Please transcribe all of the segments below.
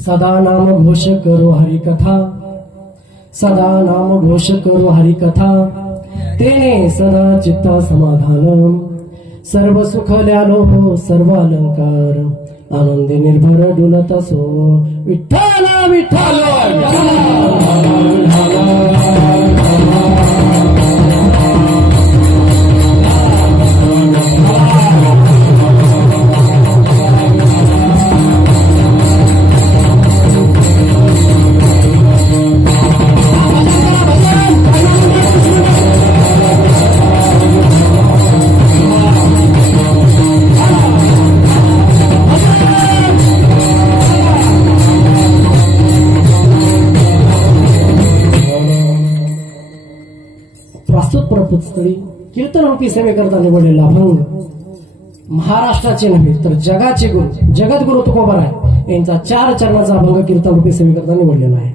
सदा नाम घोष करो हरि कथा, सदा नाम घोष करो हरि कथा, तेने सदा चित्ता समाधान, सर्व सुख ल्यालो हो सर्व अलंकार, आनंदी निर्भर डुलत सो विठ्ठल विठ्ठल प्रस्तुतस्थळी कीर्तन रूपी सेवेकरता निवडलेला अभंग महाराष्ट्राचे नव्हे तर जगाचे गुरु जगद्गुरु तुकोबाराय यांचा 4 चरणाचा अभंग कीर्तन रूपी सेवेकरता निवडलेला आहे.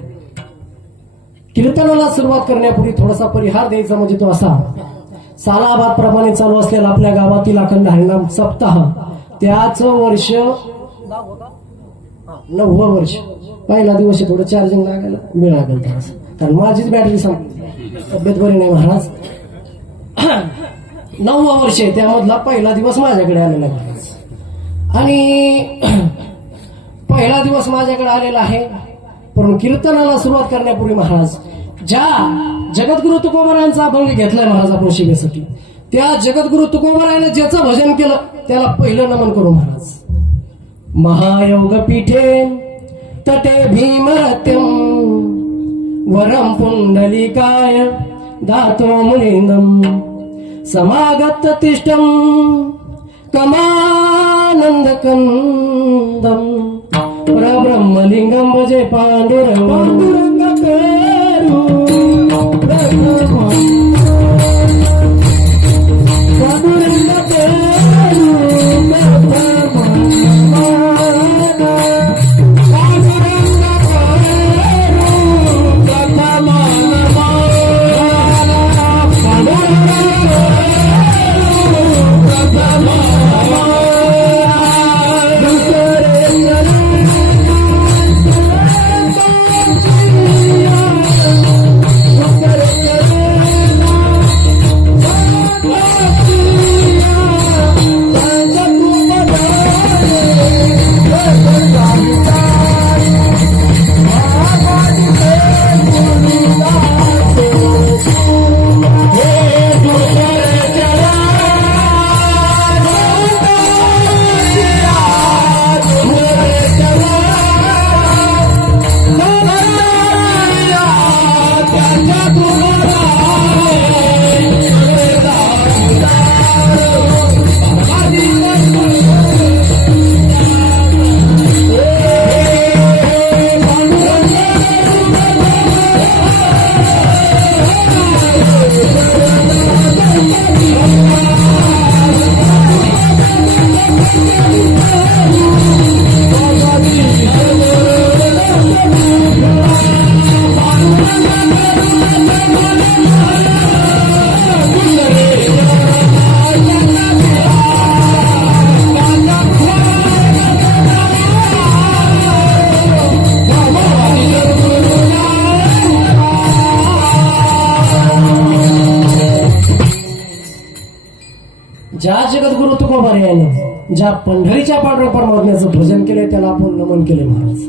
कीर्तनाला सुरुवात करण्यापूर्वी थोडासा परिहार द्यायचा म्हणजे तो असा, सालाबाद प्रमाणे चालू असलेला आपल्या गावातील अखंड हरिनाम सप्ताह त्याच वर्ष 9वं वर्ष. पहिला दिवस थोडं चार्जिंग लागायला मी लागेल थोडंसं, कारण माझीच बॅटरी संपली, तब्येत बरी नाही महाराज. 9वं वर्ष आहे, त्यामधला पहिला दिवस माझ्याकडे आलेला महाराज. आणि पहिला दिवस माझ्याकडे आलेला आहे. पण कीर्तनाला सुरुवात करण्यापूर्वी महाराज ज्या जगद्गुरु तुकोबारायांचा अभंग घेतलाय महाराज आपण शिवेसाठी, त्या जगद्गुरु तुकोबारायाने ज्याचं भजन केलं त्याला पहिलं नमन करू महाराज. महायोग पीठे तटे भीमरत्यम वरम पुंडलिकाय दातो मुनिंदम समागत तिष्ठम कमानंद कंदम परब्रह्मलिंगम भजे पांडुरंग पांडुरंग पेरू पांडुरंग पेरू ज्या जगद्गुरु तुकोबारायाने ज्या पंढरीच्या पांढऱ्या परमात्म्याचं भजन केलंय त्याला आपण नमन केले महाराज.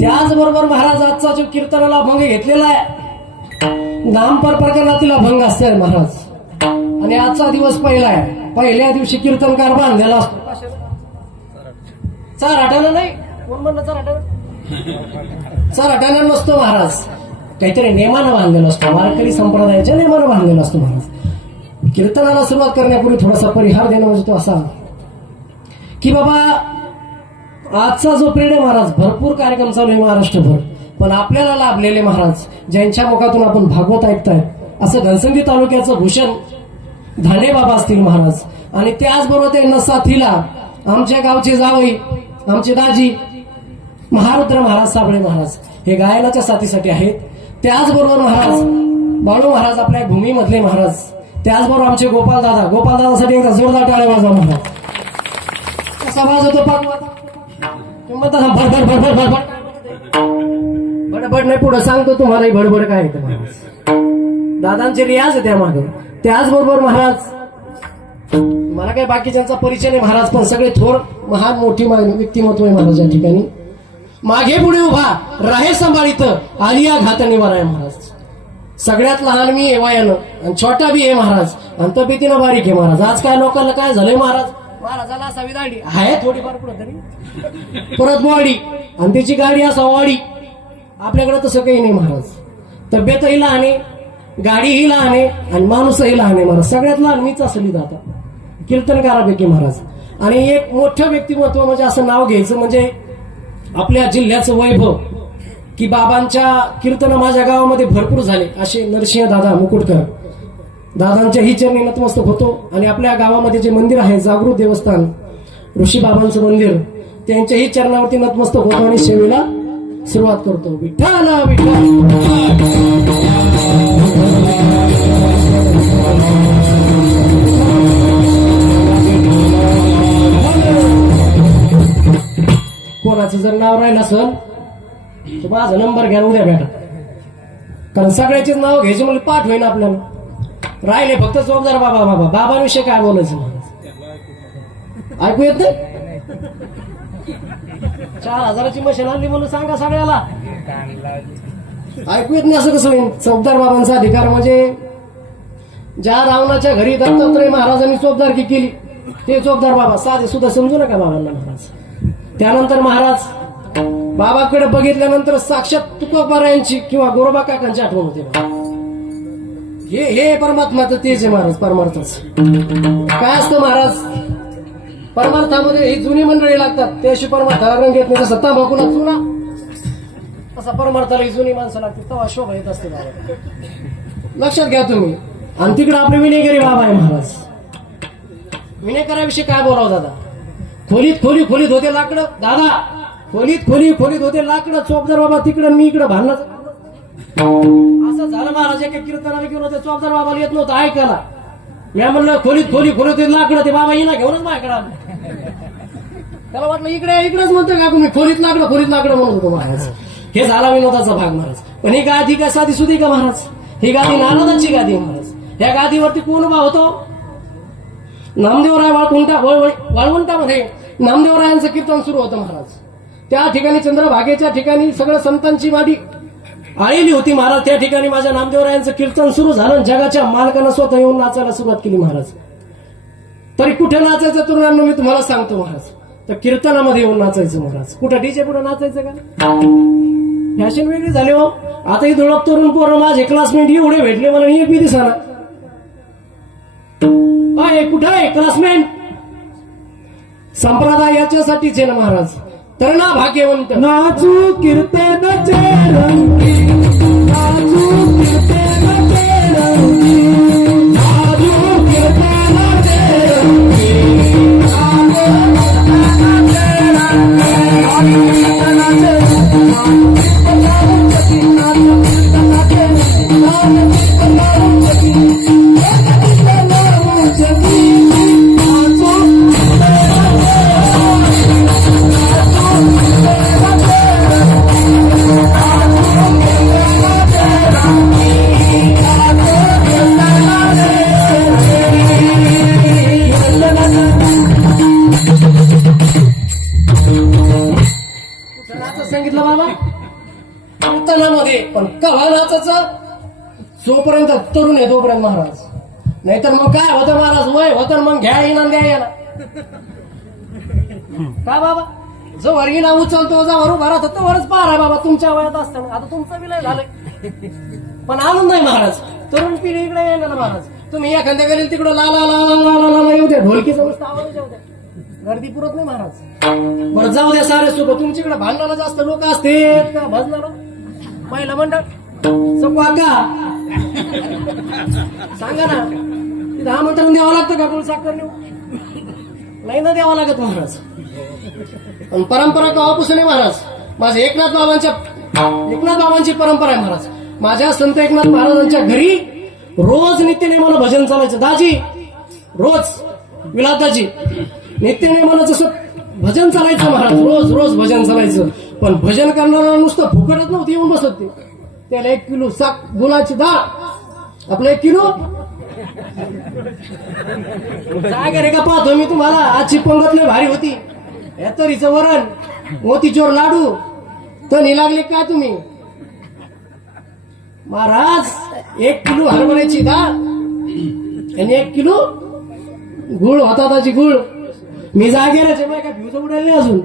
त्याचबरोबर महाराज आजचा जो कीर्तनाला अभंग घेतलेला आहे नामपर प्रकरणातील अभंग असते महाराज. आणि आजचा दिवस पहिला आहे. पहिल्या दिवशी कीर्तनकार बांधलेला असतो 4 आठवणं नाही, कोण म्हणलं 4 आठवणं नसतो महाराज, काहीतरी नियमानं बांधलेला असतो, वारकरी संप्रदायाच्या नियमानं बांधलेला असतो महाराज. कीर्तनाला सुरुवात करण्यापूर्वी थोडासा परिहार देणं म्हणजे तो असा की बाबा आजचा जो पिरियड आहे महाराज, भरपूर कार्यक्रम चालू आहे महाराष्ट्रभर, पण आपल्याला लाभलेले महाराज ज्यांच्या मुखातून आपण भागवत ऐकताय असं घनसंगी तालुक्याचं भूषण धाने बाबा असतील महाराज. आणि त्याचबरोबर त्यांना साथीला आमच्या गावचे जावई आमचे दाजी महारुद्र महाराज साबळे महाराज हे गायनाच्या साथीसाठी आहेत. त्याचबरोबर महाराज बाळू महाराज आपल्या भूमीमधले महाराज, त्याचबरोबर आमचे गोपालदादासाठी एकदा जोरदार टाळ्या वाजवा महाराज. कसा आवाज होतो भर भर भर भर भर भर नाही पुढे सांगतो तुम्हाला बडबड काय आहे महाराज. दादांचे रियाज आहे त्यामागे. त्याचबरोबर महाराज मला काही बाकीच्यांचा परिचय नाही महाराज, पण सगळे थोर महान मोठी व्यक्तिमत्व आहे महाराज या ठिकाणी. मागे पुढे उभा राहे सांभाळित आलिया घात निवारा आहे महाराज. सगळ्यात लहान मी आहे वयानं आणि छोटा बी आहे महाराज आणि तब्येतीनं बारीक आहे महाराज. आज काय लोकांना काय झालंय महाराज, महाराजाला असावी दाढी आहे थोडीफार पुढे तरी, परत बॉडी आणि त्याची गाडी असा वाडी. आपल्याकडे तसं काही नाही महाराज. तब्येतही लहान आहे, गाडीही लहान आहे आणि माणूसही लहान आहे महाराज. सगळ्यात लहान मीच असली जाता कीर्तनकारापैकी महाराज. आणि एक मोठं व्यक्तिमत्व म्हणजे असं नाव घ्यायचं म्हणजे आपल्या जिल्ह्याचं वैभव, की बाबांच्या कीर्तन माझ्या गावामध्ये भरपूर झाले असे नरसिंह दादा मुकुटकर. दादांच्या ही चरणी नतमस्तक होतो. आणि आपल्या गावामध्ये जे मंदिर आहे जागृत देवस्थान ऋषी बाबांचं मंदिर, त्यांच्याही चरणावरती नतमस्तक होतो आणि सेवेला सुरुवात करतो. विठ्ठल विठ्ठल. कोणाचं जर नाव राहिलं असेल तर माझा नंबर घ्या, उद्या भेटा. कारण सगळ्याचेच नाव घ्यायचे म्हणजे पाठ होईन आपल्याला. राहिले फक्त चोपदार बाबा. बाबांविषयी काय बोलायचं ऐकू येत नाही. 4,000ची मशीन आणली म्हणून सांगा सगळ्याला. ऐकू येत नाही असं कसं होईल. चोपदार बाबांचा अधिकार म्हणजे ज्या रावणाच्या घरी दत्तात्रय महाराजांनी चोपदारकी केली ते चोपदार बाबा. साधे सुद्धा समजू नका बाबांना महाराज. त्यानंतर महाराज बाबाकडे बघितल्यानंतर साक्षात तुकोबारायांची किंवा गोरोबा काकांची आठवण होते. हे परमात्माचं तेज आहे महाराज. परमार्थच काय असतं महाराज, परमार्थामध्ये ही जुनी मंडळी लागतात. त्याशी परमार्थाला रंग येत नाही. जसं तंबाखूला चुना तसा परमार्थाला ही जुनी माणसं लागते, तेव्हा शोभा येत असते बाबा. लक्षात घ्या तुम्ही. आणि तिकडे आपले विनेकरी बाबा आहे महाराज. विनेकराविषयी काय बोलावं दादा. खोलीत होते लाकडं दादा. खोलीत होते लाकडं. चोपदार बाबा तिकडं मी इकडं भांडणं. असं झालं महाराज. एका कीर्तनाला घेऊन होते चोपदार बाबाला येत नव्हतं ऐकायला. मी म्हणलं खोलीत होते लाकडं. ते बाबा येणार घेऊनच माझ्याकडे आले. त्याला वाटलं इकडेच म्हणतो का तुम्ही. खोलीत लाकडं म्हणत होतो महाराज. हे झाला विनोदाचा भाग महाराज. पण ही गादी काय साधी सुधी का महाराज. ही गादी नारदाची गादी महाराज. ह्या गादीवरती कोण उभा होतो. नामदेवराय वाळवंटामध्ये नामदेवरायांचं कीर्तन सुरू होतं महाराज. त्या ठिकाणी चंद्रभागेच्या ठिकाणी सगळं संतांची माडी आलेली होती महाराज. त्या ठिकाणी माझ्या नामदेवरायांचं कीर्तन सुरू झालं. जगाच्या मालकानं स्वतः येऊन नाचायला सुरुवात केली महाराज. तरी कुठे नाचायचं तरुणांना मी तुम्हाला सांगतो महाराज. तर कीर्तनामध्ये येऊन नाचायचं महाराज. कुठं डीजे पुढे नाचायचं का. फॅशन वेगळी झाली हो. आता ही धुळक तरुण पोरं माझे क्लासमेट एवढे भेटले मला एक बी दिसाना. कुठं आहे क्लासमेट. संप्रदाय याच्यासाठीच आहे ना महाराज. तर ना भाग्यवंत नाचू कीर्तनाचे रंगी. नाचू कीर्तनाचे रंगी. नाचू कीर्तनाचे रंगी. सांगितलं बाबा कीर्तनामध्ये. पण कव्हा नाचायचं जोपर्यंत तरुण आहे तोपर्यंत महाराज. नाहीतर मग काय होतं महाराज. वय होतं मग घ्या येणार द्या याला का बाबा. जो वर्गीना उचलतो जावर उभा राहतो तोवरच पार आहे बाबा. तुमच्या वयात असताना आता तुमचं विलय झालंय. पण आनंद आहे महाराज. तरुण पिढी इकडे येणार महाराज. तुम्ही एखाद्या गेले तिकडं ला ला ला ला ला ला येऊ द्या. ढोलकीचा मस्त आवाज येऊ द्या. गर्दी पुरत नाही महाराज. बरं जाऊ द्या सारे सोबत. तुमच्याकडे भांडणाला जास्त लोक असते का भजणार पहिला मंडळ का सांगा ना. तिथं आमंत्रण द्यावं लागतं का. कोण साखर नाही ना द्यावं लागत महाराज. पण परंपरा केव्हापासून आहे महाराज. माझ्या एकनाथ बाबांची परंपरा आहे महाराज. माझ्या संत एकनाथ महाराजांच्या घरी रोज नित्यनेमानं भजन चालायचं. दाजी रोज विलासदाजी नित्यनेमानं जसं भजन चालायचं महाराज. रोज भजन चालायचं. पण भजन करणारा नुसतं फुकटच नव्हतं येऊन बसत ते. त्याला 1 किलो गुळाची डाळ, आपलं 1 किलो जागे रे का पाहतो मी तुम्हाला. आजची पंगत लय भारी होती. तरीचं वरण, मोतीचूर लाडू, तणी लागले काय तुम्ही महाराज. 1 किलो हरभऱ्याची डाळ आणि 1 किलो गुळ होता. त्याची गुळ मी जागेराचे काय फ्यूज उडेल नाही अजून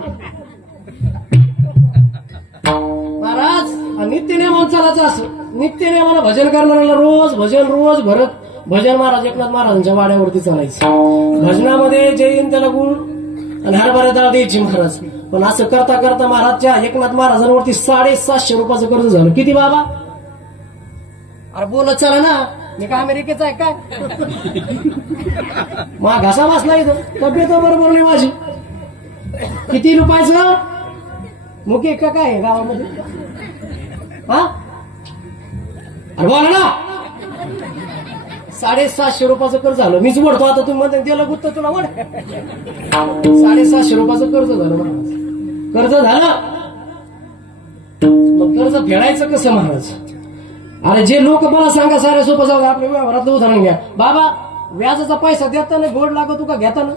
महाराज. नित्य नियमान चालायचं असं. नित्य नियमानं भजन करणाऱ्याला रोज भजन, रोज भरत भजन. महाराज एकनाथ महाराजांच्या वाड्यावरती चालायचं. भजनामध्ये जे येईन त्याला गुळ आणि हरभरा डाळ द्यायची महाराज. पण असं करता करता महाराजच्या एकनाथ महाराजांवरती 750 रुपयाचं कर्ज झालं. किती बाबा? अरे बोलत चला ना, मी काय अमेरिकेचा आहे काय? मा घासा वाचला इथं, तब्येत बरोबर नाही माझी. किती रुपयाचं मुके का काय गावामध्ये? हा अरे बोला ना. 750 रुपयाचं कर्ज झालं. मीच वडतो आता. तुम्ही म्हणता त्याला गुत्त तुला वड. 750 रुपयाचं कर्ज झालं महाराज. कर्ज झालं मग कर्ज फेडायचं कसं महाराज? अरे जे लोक मला सांगा सारे सोपं जाऊ. आपल्या व्यवहारातलं उदाहरण घ्या. बाबा व्याजाचा पैसा देताना गोड लागतो का घेताना?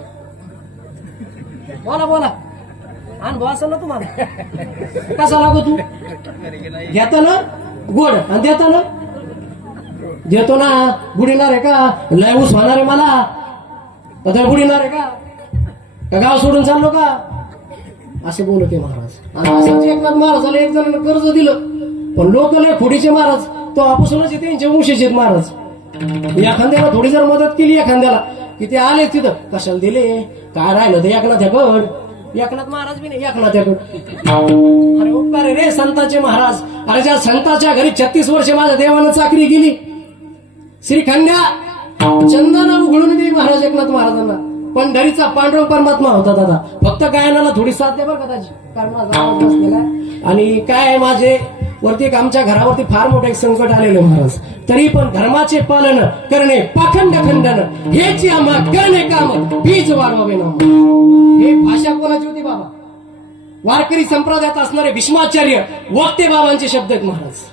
बोला बोला. अनुभव असेल ना तुम्हाला. कसा लागतो? घेताना गोड आणि देताना देतो ना. बुडीणार आहे का? लय ऊस होणार आहे मला तर बुडीणार आहे का गाव सोडून चाललो का? असे बोलते महाराज. आणि असंच एकनाथ महाराजाला एक जणांना कर्ज दिलं. पण लोक लय खोडीचे महाराज. तो आपासूनच येते त्यांच्या वंशीचे महाराज. एखाद्याला थोडी जर मदत केली एखाद्याला की ते आले तिथं, कशाला दिले काय राहिलं ते एकनाथ्याकड. एकनाथ महाराज बी नाही एकनाथ्याकड. अरे उपकार रे संतांचे महाराज. अरे ज्या संतांच्या घरी 36 वर्ष माझ्या देवानं चाकरी केली. श्रीखंड्या चंदन उघडून दिली महाराज एकनाथ महाराजांना. पंढरीचा पांडुरंग परमात्मा होता दादा. फक्त गायनाला थोडी साथ द्या बरं का त्याची, कारण माझा आवाज नसलेला आहे. आणि काय माझे वरती एक आमच्या घरावरती फार मोठं एक संकट आलेलं महाराज. तरी पण धर्माचे पालन करणे पाखंड खंडन हेच आम्हा करणे काम बीज वाढवावे ना. हे भाषा कोणाची होती बाबा? वारकरी संप्रदायात असणारे भीष्माचार्य वक्ते बाबांचे शब्द आहेत महाराज.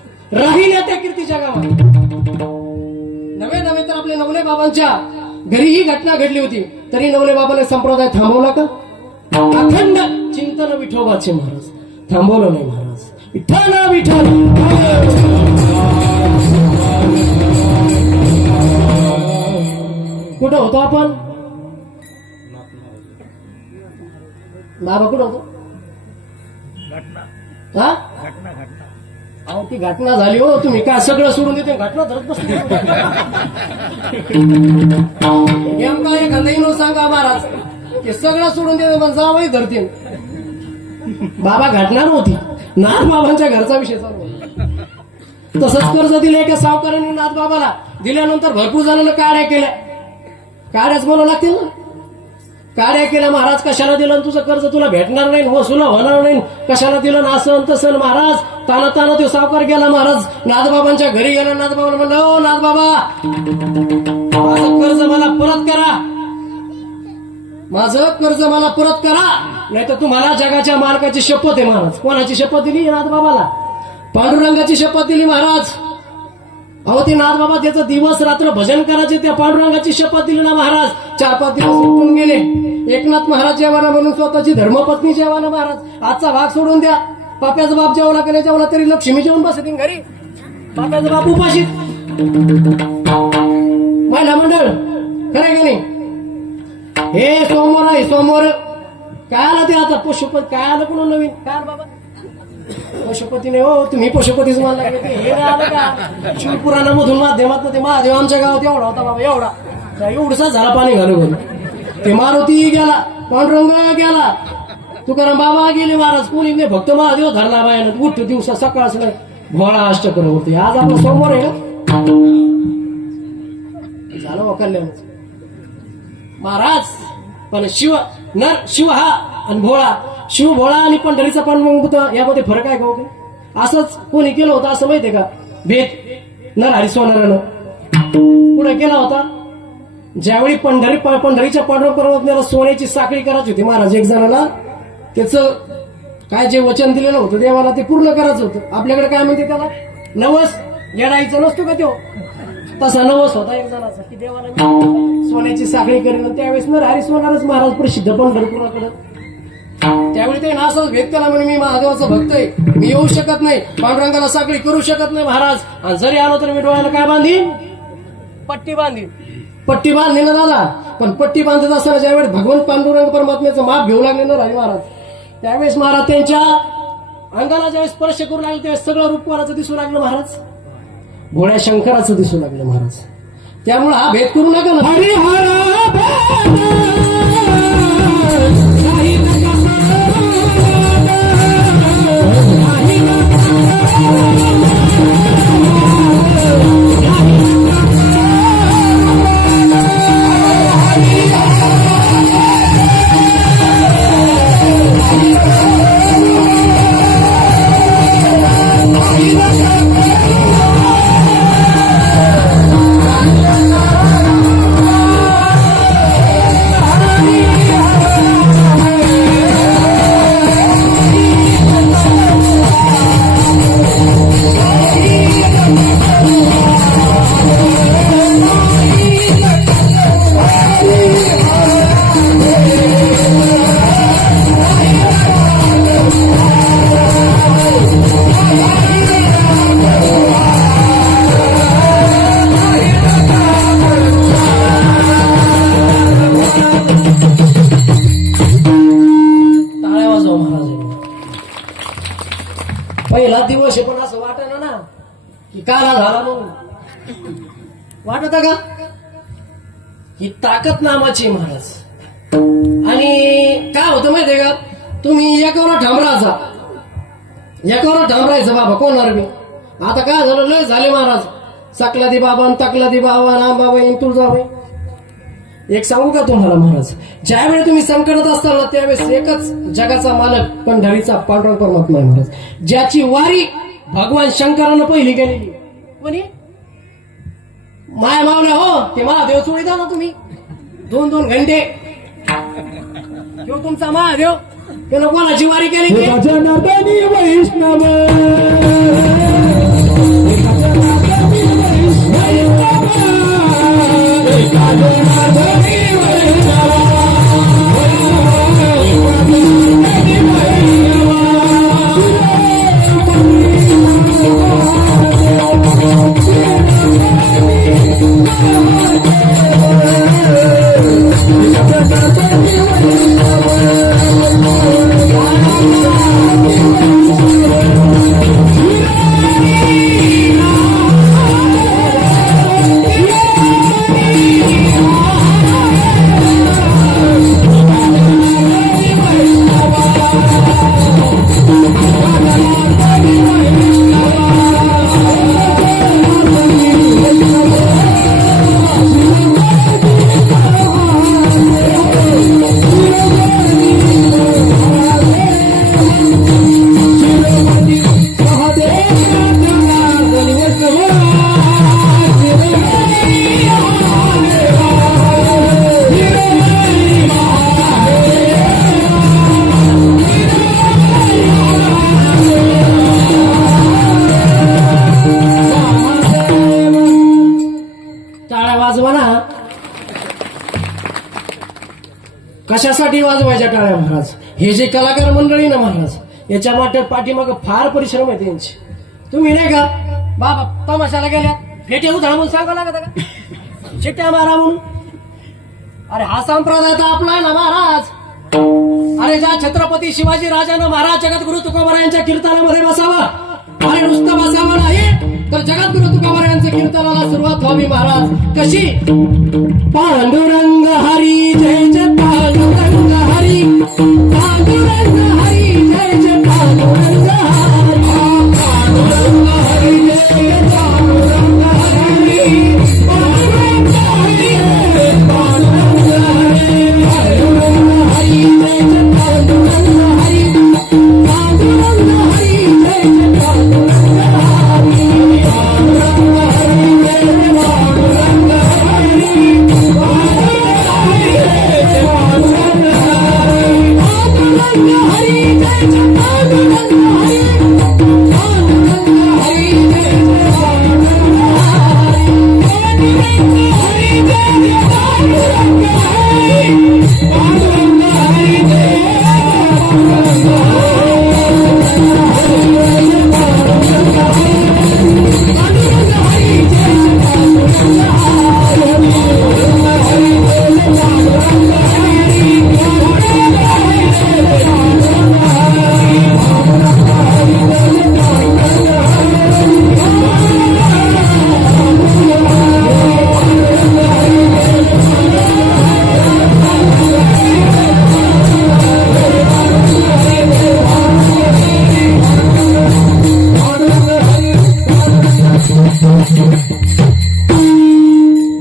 राहिले त्या कीर्तीच्या गावात. नवे नवे तर आपल्या नवले बाबांच्या घरी ही घटना घडली होती. तरी नवले बाबाने संप्रदाय थांबवला का? अखंड चिंतन विठोबाचे महाराज. थांबवलं नाही महाराज. विठ्ठल विठ्ठल कुठं होतो आपण? बाबा कुठं होतो? हा अहो ती घटना झाली हो. तुम्ही काय सगळं सोडून देते घटना धरत बसते. गेम काय एखादा येऊन सांगा महाराज की सगळं सोडून देते पण जावंही धरते. बाबा घटना नव्हती. नाथ बाबांच्या घरचा विषय चालू होता. तसंच कर्ज दिले एका सावकारांनी नाथ बाबाला. दिल्यानंतर भरपूर जणांना काड्या केल्या. काड्याच म्हणू लागतील ना. काड्या केल्या महाराज. कशाला दिलं? तुझं कर्ज तुला भेटणार नाही, वसूल होणार नाही. कशाला दिलं? असं तसं महाराज. ताना ताना तो सावकार गेला महाराज. नाथबाबांच्या घरी गेला. नाथबाबाला म्हणलं, ओ नाथबाबा माझं कर्ज मला परत करा. माझं कर्ज मला परत करा, नाही तर तुम्हाला जगाच्या मालकाची शपथ आहे महाराज. कोणाची शपथ दिली? नाथबाबाला. पांडुरंगाची शपथ दिली महाराज. अहो ते नाथबाबा त्याचं दिवस रात्र भजन करायचे. त्या पांडुरंगाची शपथ दिली ना महाराज. 4-5 दिवस उठून गेले. एकनाथ महाराज जेवाना म्हणून स्वतःची धर्मपत्नी जेवाना महाराज. आजचा भाग सोडून द्या. पाप्याचा बाप जेवला का नाही जेवला तरी लक्ष्मी जेवून बसते घरी. पाप्याचा बाप उपाशीत. महिला मंडळ खरं का नाही? हे सोमवार आहे सोमवार. काय आलं ते आता? पशुपती काय आलं कोण नवीन? काय आलं बाबा? पशुपतीने हो तुम्ही पशुपतीच मानला. हे आलं का? शिवपुराणामधून माध्यमात ते महादेव आमच्या गावात एवढा होता बाबा. एवढसा झाला पाणी घालून. ते मारुती गेला, पांडुरंग गेला, तुकाराम बाबा गेले महाराज. कोणी नाही फक्त महादेव धरला बायानं. उठ दिवसा सकाळच नाही भोळा अष्टकर होते. आज आपला सोमवार आहे ना. झालं कल्याण महाराज. पण शिव नर शिव हा आणि भोळा. शिव भोळा आणि पंढरीचा पांडुरंग यामध्ये फरक आहे का? असंच कोणी केलं होतं असं माहितीये का? भेट नरहरी सोनारानं पुढे केला होता. ज्यावेळी पंढरीच्या पांडुरंग पर्वतनेला सोन्याची साखळी करायची होती महाराज एक जणाला. त्याचं काय जे वचन दिलेलं होतं देवाला ते पूर्ण करायचं होतं. आपल्याकडे काय म्हणते त्याला, नवस येडायचं नसतो का तो, तसा नवस होता एक जणाचा की देवाला मी सोन्याची साखळी करेन. त्यावेळेस नरहरी सोनारच महाराज प्रसिद्ध पंढरपुराकडे. त्यावेळी ते ना असंच भेट केला म्हणे मी महादेवाचा भक्त आहे, मी येऊ शकत नाही, पांडुरंगाला साखळी करू शकत नाही महाराज, आणि जरी आलो तर मी डोळ्याला काय बांधीन, पट्टी बांधीन. पट्टी बांधली ना दादा, पण पट्टी बांधत असताना ज्यावेळेस भगवान पांडुरंग परमात्म्याचं माप घेऊ लागले ना राजे महाराज, त्यावेळेस महाराज त्यांच्या अंगाला ज्यावेळेस स्पर्श करू लागले त्यावेळेस सगळं रूपवाराचं दिसू लागलं महाराज, भोळ्या शंकराचं दिसू लागलं महाराज. त्यामुळे हा भेद करू नका ना. पहिला दिवस आहे पण असं वाटत ना की काला झाला म्हणून, वाटत का ही ताकद नामाची महाराज. आणि काय होतं माहितीये का, तुम्ही एकावर ठांबरायचा, एकावर ठांबरायचं बाबा कोणावर बी. आता काय झालं, लय झाले महाराज, सकला दे बाबा, तकला दे बाबा, रामबाबाई, तुळजाबाई. एक सांगू का तुम्हाला महाराज, ज्यावेळी तुम्ही संकटात असताल ना त्यावेळेस एकच जगाचा मालक पंढरीचा पांडुरंग परमात्मा आहे महाराज, ज्याची वारी भगवान शंकरानं पहिली केलेली. कोणी, माया मावल्या हो, ते महादेव चोळी द्या ना तुम्ही 2-2 घंटे. तो तुमचा महादेव, त्यानं कोणाची वारी केली, जनार्दनी वैष्णव कशासाठी वाजवायच्या टाळ्या महाराज. हे जे कलाकार मंडळी ना महाराज, याच्या पाठीमाग फार परिश्रम आहे त्यांचे. तुम्ही नाही का बाबा तमाशाला गेल्या फेटे उधळा म्हणून सांगा लागत का, शिट्ट्या मारा म्हणून. अरे हा संप्रदाय तर आपला आहे ना महाराज. अरे ज्या छत्रपती शिवाजी राजानं महाराज जगद्गुरु तुकोबार यांच्या कीर्तनामध्ये बसावा, अरे नुसतं बसावं नाही तर जगद्गुरु तुकोबार यांच्या कीर्तनाला सुरुवात व्हावी महाराज. कशी, पांडुरंग हरी जय जय पांडुरंग हरी, पांडुरंग हरी जय जय पांडुरंग हरी, पांडुरंग हरी जय जय पांडुरंग हरी, पांडुरंग हरी जय पांडुरंग हरी, पांडुरंग हरी जय जय पांडुरंग हरी, पांडुरंग हरी जय जय पांडुरंग हरी, पांडुरंग हरी जय जय पांडुरंग हरी, पांडुरंग हरी जय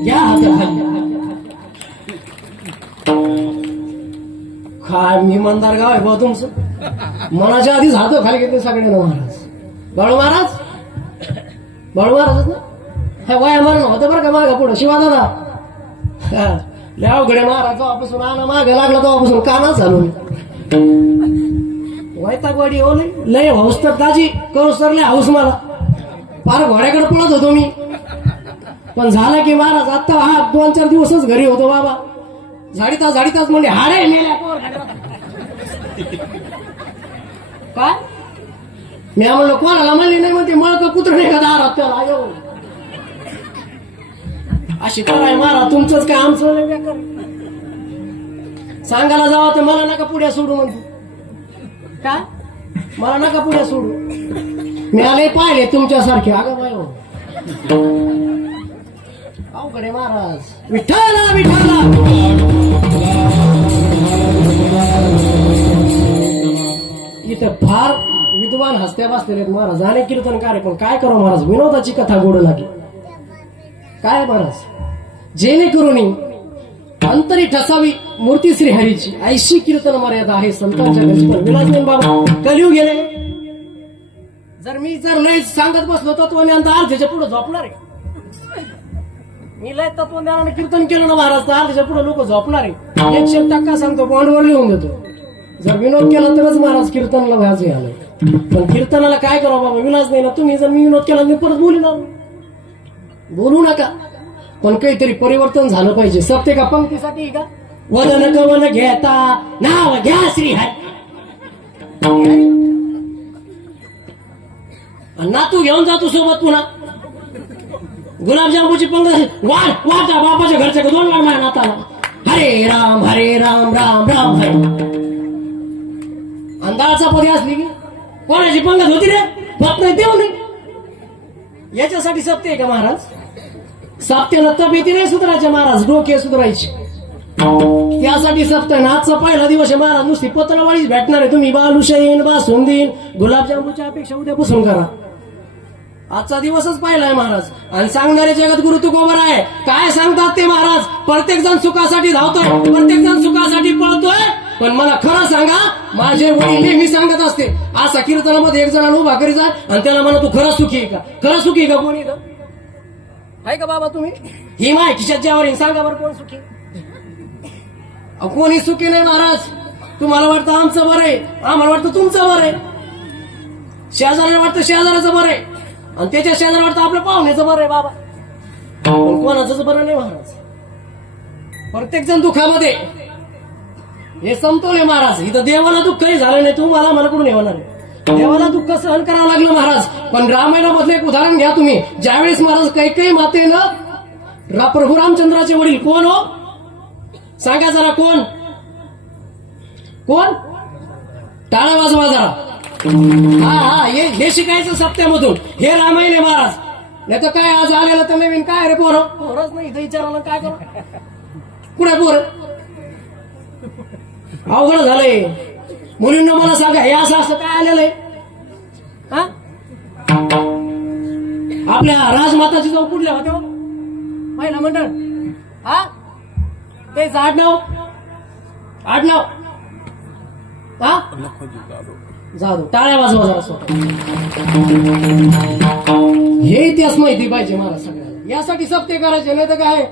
या हातात खाली. काय मी मंदार गाव आहे भाऊ तुमचं. मनाच्या आधीच हात खाली घेतले सगळ्यांना महाराज. बाळू महाराज, बाळू महाराजच ना. हे वया मरण होतं बरं का मागं पुढं. शिवा दादा लय अवघडे महाराज. जेव्हापासून आला मागं लागला तेव्हापासून कानाच झालो. वैतागवाडी हो लय हौस तर दाजी करू सर लय हौस मला. फार घोड्याकडे पळत होतो मी. पण झालं की महाराज आता हा 2-4 दिवसच घरी होतो बाबा. झाडीताच म्हणजे हाडे मेल्या काय. मी म्हणलं कोणाला म्हणले नाही म्हणते मळक कुत्र नाही का दारात त्याला येऊ. अशी कराय मारा तुमचंच काय आमचं नाही बेकार. सांगायला जावं तर मला नका पुढ्या सोडू म्हणते. काय मला नका पुढ्या सोडू. मी आले पाहिले तुमच्यासारखे. अगं बाय हो अवघडे महाराज. विठ्ठला विठ्ठला. इथं फार विद्वान हस्त्या बसलेले महाराज. अनेक कीर्तनकार पण काय करू महाराज. विनोदाची कथा गोड लागली काय महाराज. जेणेकरून अंतरी ठसावी मूर्ती श्री हरीची. ऐशी कीर्तन मर्यादा आहे संतांच्या घरची. पण विलासनाथ बाबा कलियुग गेले. जर लय सांगत बसलो तत्वज्ञान तर अर्ध्याच्या पुढे झोपणार आहे. मी लय तत्वज्ञानाने कीर्तन केलं ना महाराज तर अर्ध्याच्या पुढे लोक झोपणार आहे. 100% सांगतो बॉन्डवर लिहून देतो. जर विनोद केला तरच महाराज कीर्तनाला व्याज आलंय. पण कीर्तनाला काय करावं बाबा विलास नाही ना. तुम्ही जर मी विनोद केला मी परत बोलू नका. पण काहीतरी परिवर्तन झालं पाहिजे. सत्य का पंक्तीसाठी का वदन कवन घेता नाव घ्या श्री हरी. नातू घेऊन जातो सोबत पुन्हा. गुलाबजामुची पंगत वाटा बापाच्या घरच्या 2 वाट माझ्या नाताला. हरे राम राम राम हरे. अंधाराचा पदी असली की कोणाची पंगत होती रे. बाप नाही देऊ नाही. याच्यासाठी सत्य आहे का महाराज. सत्यानं तब्येती नाही सुधारायचे महाराज. डोके सुधारायचे. त्यासाठी सत्य ना. आजचा पहिला दिवस आहे महाराज. नुसती पत्रावळीच भेटणार आहे. तुम्ही बालुशाहीन बासुंदीन गुलाबजामुच्या अपेक्षा उद्यापासून करा. आजचा दिवसच पाहिलाय महाराज. आणि सांगणारे जगत गुरु तुकोबर आहे. काय सांगतात ते महाराज. प्रत्येक जण सुखासाठी धावतोय. प्रत्येक जण सुखासाठी पळतोय. पण मला खरं सांगा माझे वडील नेहमी सांगत असते असा कीर्तनामध्ये एक जणांना उभा करी जा आणि त्याला म्हणा तू खरं सुखी आहे का. खरं सुखी आहे का कोणी आहे का बाबा तुम्ही. ही माय खिशात ज्यावर सांगा बरं कोण सुखी. कोणी सुखी नाही महाराज. तुम्हाला वाटतं आमचं बरं आहे. आम्हाला वाटतं तुमचं बरं आहे. शेजाऱ्याला वाटतं शेजाऱ्याचं बरं आहे. आणि त्याच्या शेजाऱ्याला वाटतं आपल्या पाहुण्याचं बरं आहे बाबा. कोणाचंच बरं नाही महाराज. प्रत्येक जण दुःखामध्ये. हे समतोल आहे महाराज. इथं देवाला दुःख काही झालं नाही. तुम्हाला मला कुठून येणार आहे. देवाला दुःख सहन करावं लागलं महाराज. पण रामायणामधलं एक उदाहरण घ्या तुम्ही. ज्यावेळेस महाराज कैकेयी मातेनं प्रभू रामचंद्राचे वडील कोण हो सांगा जरा. कोण टाळा वाजवा जरा. हा हे शिकायचं सत्यामधून. हे रामायण आहे महाराज. नाही तर काय आज आलेलं तर नवीन काय रे पोरच नाही. इथं विचारायला काय करू. कुठे पोर अवघड झालंय. मुलींना मला सांगा हे असं काय आलेलं आहे. आपल्या राजमाताची जाऊ कुठल्या होत्या महिला मंडळ. ते आडनाव जाधव. टाळ्या वाजवा जरा. हे इतिहास माहिती पाहिजे महाराज सगळ्याला. यासाठी सत्य करायचे. नाही तर काय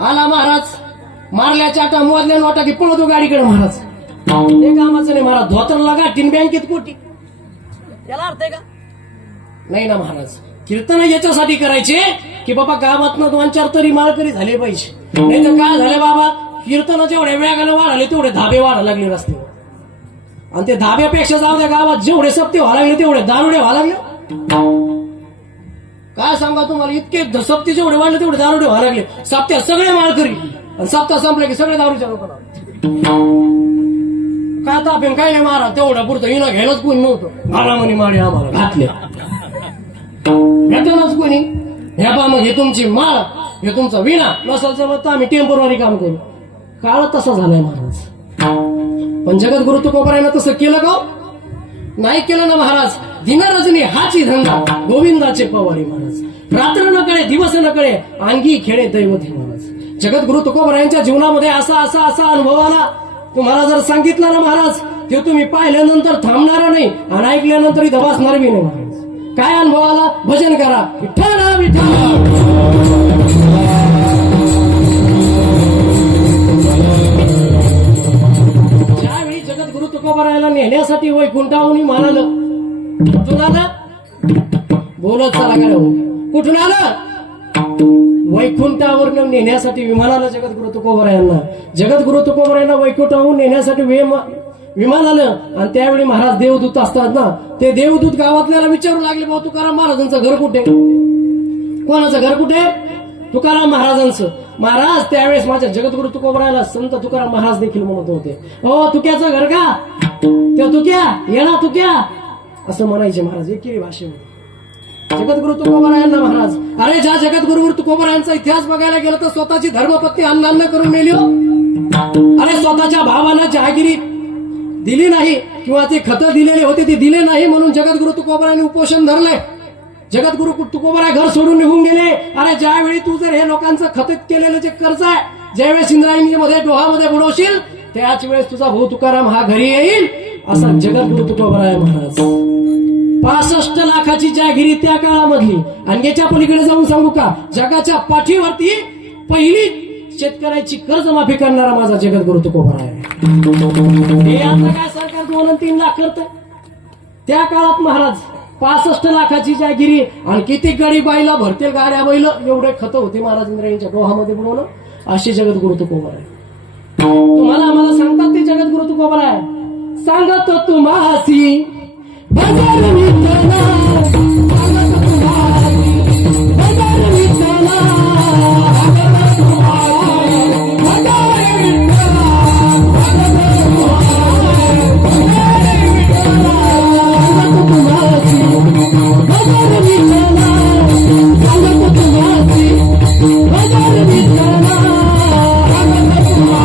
आला महाराज मारल्या चाटा मोजल्या नोटा की पळतो गाडीकडे महाराज. ते कामाचं नाही महाराज. धोतरला गाठीन बँकेत कोटी, याला अर्थ आहे का? नाही ना महाराज. कीर्तन याच्यासाठी करायचे की बाबा गावातनं 2-4 तरी माळकरी झाले पाहिजे. नाही तर काय झाले बाबा, कीर्तन जेवढ्या वेगानं वाढले तेवढे धाबे वाढायला लागले रस्त्यावर. आणि ते धाब्यापेक्षा जाऊ द्या गावात जेवढे सप्ते व्हायला लागले तेवढे दारुडे व्हायला लागले. काय सांगा तुम्हाला, इतके सप्ते जेवढे वाढले तेवढे दारुडे व्हायला लागले. सप्त्यात सगळे माळकरी आणि सप्ताह संपले की सगळे दारूच्या लोकांना काय तापेन काय नाही महाराज. तेवढ्या पुरतं हिनं घ्यायलाच कोणी नव्हतं. घालामणी माळे आम्हाला घातले घेतलंच कोणी. ह्या पा मग हे तुमची माळ, हे तुमचा विणा नसल तर आम्ही टेम्पोररी काम करू. काळ तसा झालाय महाराज. पण जगद्गुरु तुकोबारायनं तसं केलं का? नाही केलं ना महाराज. दिनरजनी हाची धंदा गोविंदाचे पवारी महाराज. रात्र न कळे दिवस न कळे अंगी खेळे दैवती महाराज. जगद्गुरु तुकोबारायांच्या जीवनामध्ये असा असा असा अनुभव आला. तुम्हाला जर सांगितलं ना महाराज, ते तुम्ही पाहिल्यानंतर थांबणार नाही आणि ऐकल्यानंतर इथं बसणार बी नाही महाराज. काय अनुभव आला? भजन करा विठ्ठल विठ्ठल. ज्यावेळी जगद्गुरु तुकोबारायला नेण्यासाठी वैकुंठाहून म्हणालं, कुठून आलं? बोलत चला काय हो, कुठून आलं? वैकुंठावर नेण्यासाठी विमानाला जगद्गुरु तुकोबारायांना. जगद्गुरु तुकोबारायांना वैकुंठाहून नेण्यासाठी विमान आलं. आणि त्यावेळी महाराज देवदूत असतात ना, ते देवदूत गावातल्याला विचारू लागले, भाऊ तुकाराम महाराजांचं घर कुठे? कोणाचं घर कुठे? तुकाराम महाराजांचं. महाराज त्यावेळेस माझ्या जगद्गुरु तुकोबारायला संत तुकाराम महाराज देखील म्हणत होते, हो तुक्याचं घर का? ते तुक्या येणा तुक्या असं म्हणायचे महाराज एकेरी भाषेमध्ये. जगद्गुरु तुकोबारायांना महाराज, अरे ज्या जगद्गुरु तुकोबारायांचा इतिहास बघायला गेलं तर स्वतःची धर्मपत्नी अन्नान्न करून मेली हो. अरे स्वतःच्या भावाला जहागिरी दिली नाही किंवा ते खतं दिलेले होते ते दिले नाही म्हणून जगद्गुरु तुकोबारायांनी उपोषण धरलंय. जगद्गुरु तुकोबाराय घर सोडून निघून गेले. अरे ज्यावेळी तू जर हे लोकांचं खतीत केलेलं जे कर्ज आहे ज्यावेळेस इंद्रायणीमध्ये डोहामध्ये बुडवशील त्याच वेळेस तुझा भाऊ तुकाराम हा घरी येईल असा जगद्गुरु तुकोबाराय महाराज. 65 लाखाची जहागिरी त्या काळामधली. आणि याच्या पलीकडे जाऊन सांगू का, जगाच्या पाठीवरती पहिली शेतकऱ्याची कर्जमाफी करणारा माझा जगद्गुरु तुकोबाराय. हे आता काय सरकार 2-3 लाख करत. त्या काळात महाराज 65 लाखाची जहागिरी आणि किती गडी बाईला भरतील गाड्या बैल एवढे खत होते महाराज इंद्रायणीच्या डोहामध्ये बुडवलं. असे जगद्गुरु तुकोबाराय. तुम्हाला आम्हाला सांगतात ते जगद्गुरु तुकोबाराय. सांगत तुम्हासी भजन विठ्ठला, सांगत तुम्हासी भजन विठ्ठला, भजन तुम्हासी भजन विठ्ठला, भजन तुम्हासी भजन विठ्ठला, सांगत तुम्हासी भजन विठ्ठला, भजन तुम्हासी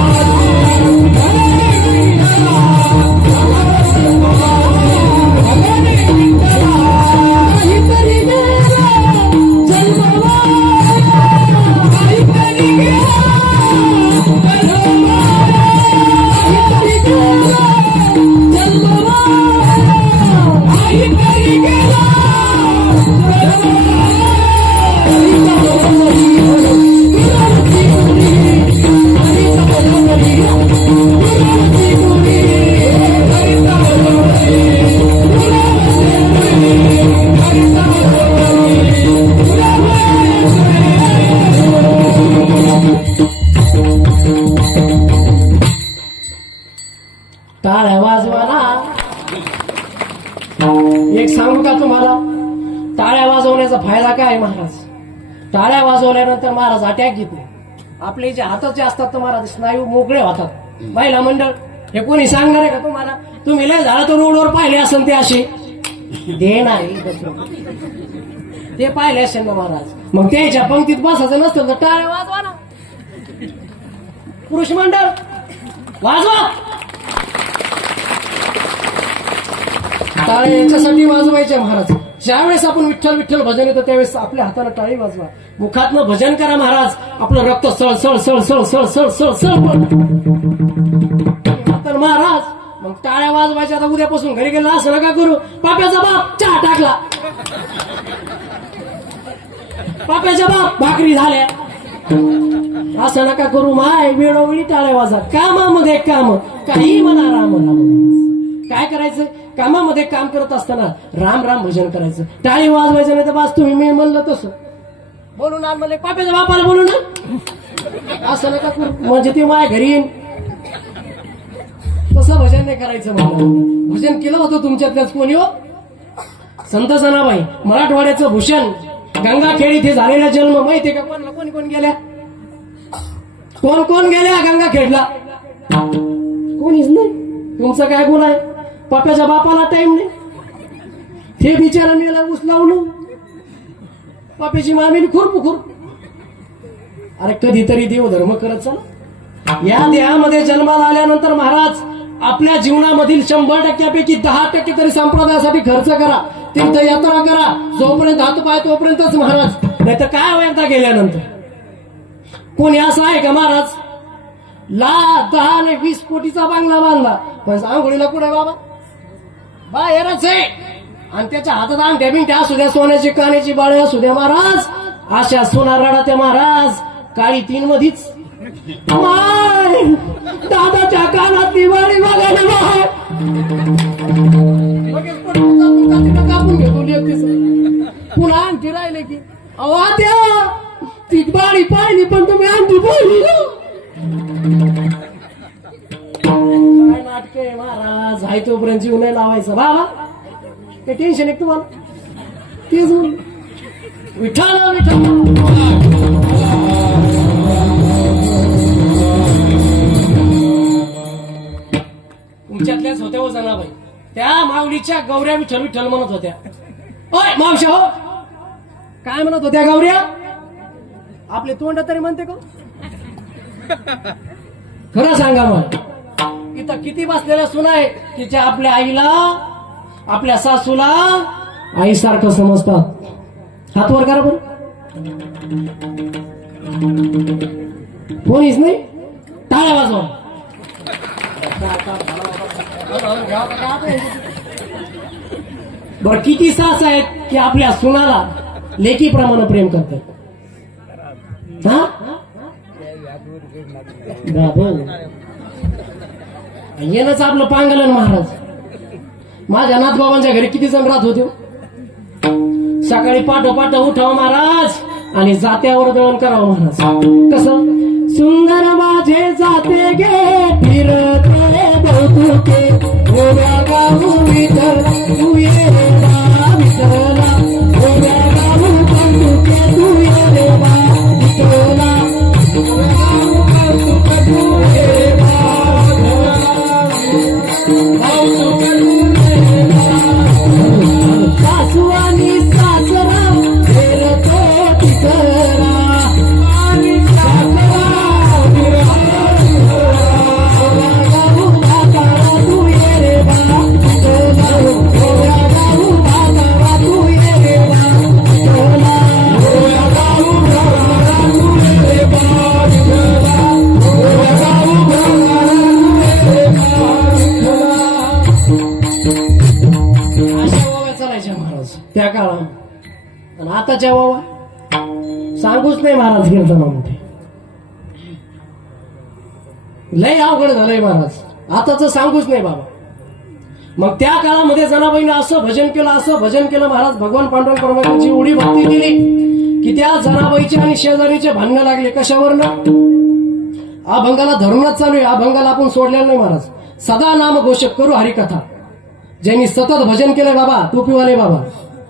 टाळ्या वाजवाना. एक सांगू का तुम्हाला, टाळ्या वाजवण्याचा फायदा काय महाराज? टाळ्या वाजवल्यानंतर महाराज अटॅक घेत नाही. आपले जे हातात जे असतात तर महाराज स्नायू मोकळे होतात. महिला मंडळ हे कोणी सांगणार आहे का तुम्हाला? तुम्ही लय झाला तर रोडवर पाहिले असेल ते असे दे नाही ते पाहिले असेल ना महाराज. मग त्याच्या पंक्तीत बसायचं नसतं तर टाळ्या वाजवा ना. पुरुष मंडळ वाजवा. टाळे याच्यासाठी वाजवायचे महाराज. ज्यावेळेस आपण विठ्ठल विठ्ठल भजन येतं त्यावेळेस आपल्या हाताला टाळी वाजवा. मुखातनं भजन करा महाराज. आपलं रक्त सळ सळ सळ सळ सळ सळ सळ सळ तर महाराज मग टाळ्या वाजवायच्या. आता उद्यापासून घरी गेला असं नका करू. पाप्याचा बाप चहा टाकला, पाप्याच्या बाप भाकरी झाल्या. असं नका करू माय, वेळोवेळी टाळे वाजा, कामामध्ये काम, काही म्हणा राम राम. काय करायचं, कामामध्ये काम करत असताना राम राम भजन करायचं, टाळी वाजवायचं नाही तर बस तुम्ही मी म्हणलं तसं बोलून आण म्हणले पाप्याच्या बापाला बोलू ना, असं नका करू, म्हणजे ते माय घरी येईन. तसं भजन नाही करायचं. मला भजन केलं होतं तुमच्यातल्याच कोणी हो, संत जनाबाई, मराठवाड्याचं भूषण, गंगाखेड इथे झालेला जन्म माहितीये का कोणला, कोण कोण गेल्या, कोण कोण गेल्या गंगाखेडला, कोणीच नाही. तुमचं काय गुण आहे, पाप्याच्या बापाला टाइम नाही, ते बिचारा मेला ऊस लावलं, पाप्याची मामीने खुरपुखुर. अरे कधीतरी देवधर्म करत चला. या देहामध्ये जन्माला आल्यानंतर महाराज आपल्या जीवनामधील 100%पैकी 10% तरी संप्रदायासाठी खर्च करा, तीर्थयात्रा करा, जोपर्यंत हात पाय तोपर्यंतच महाराज, नाही तर काय एकदा गेल्यानंतर. कोणी असं आहे का महाराज 10 आणि 20 कोटीचा बांगला बांधला, पण आंघोळीला कुठे बाबा बाहेरच आहे, आणि त्याच्या हातात अंगठ्या बिंगठ्या असू द्या, सोन्याची कानेची बाळे असू द्या महाराज, अशा सोना रडात्या महाराज काळी 3 मधीच. दादाच्या कानात दिवाळी बघायला कापून घेतो पुन्हा आणखी राहिले की त्या ती बाळी पाहिली पण तुम्ही आणखी बोलली काय नाटक आहे महाराज. हाय तोपर्यंत जीव नाही लावायचं बाबा, काही टेन्शन आहे तुम्हाला, तेच विठ्ठल विठ्ठल. तुमच्यातल्याच होत्या हो जनाबाई, त्या माऊलीच्या गौऱ्या विठ्ठल विठ्ठल म्हणत होत्या. ओय मावशा हो, काय म्हणत होत्या गौऱ्या, आपले तोंड तरी म्हणते का, खरं सांगा मग. इथं किती बसलेल्या सुना आहे की ज्या आपल्या आईला, आपल्या सासूला आईसारखं समजतात. हात वर करा बरं, कोणीच नाही, टाळ्या वाजवा. बर किती सास आहेत की आपल्या सुनाला लेकीप्रमाणे प्रेम करतात. हा येणंच आपलं पांगलन महाराज. माझ्या नाथबाबांच्या घरी किती जण राहत होते, सकाळी पाठोपाठ उठाव महाराज आणि जात्यावर दळण करावं महाराज. कसं सुंदर माझे जाते गे फिरते बहुतुके, गोव्या गाऊ विठ्ठल तू ये रे विठ्ठला, गोव्या गाऊ बहुतुके तू ये रे विठ्ठला, गोव्या गाऊ बहुतुके तू ये रे सासू आणि सासरा फिरतो तिकरा, आणि सासरा त्या काळात. आणि आताच्या बाबा सांगूच नाही महाराज, कीर्तना मोठे लय अवघड झालंय महाराज, आताच सांगूच नाही बाबा. मग त्या काळामध्ये जनाबाईने असं भजन केलं, असं भजन केलं महाराज, भगवान पांडुरंग परमेश्वरांची एवढी भक्ती केली की त्या जनाबाईचे आणि शेजारीचे भांडणं लागले. कशावरनं, अभंगाला धरूनच चालू आहे, अभंगाला आपण सोडलेलं नाही महाराज. सदा नाम घोषक करू हरिकथा, ज्यांनी सतत भजन केलंय बाबा, टोपीवाले बाबा,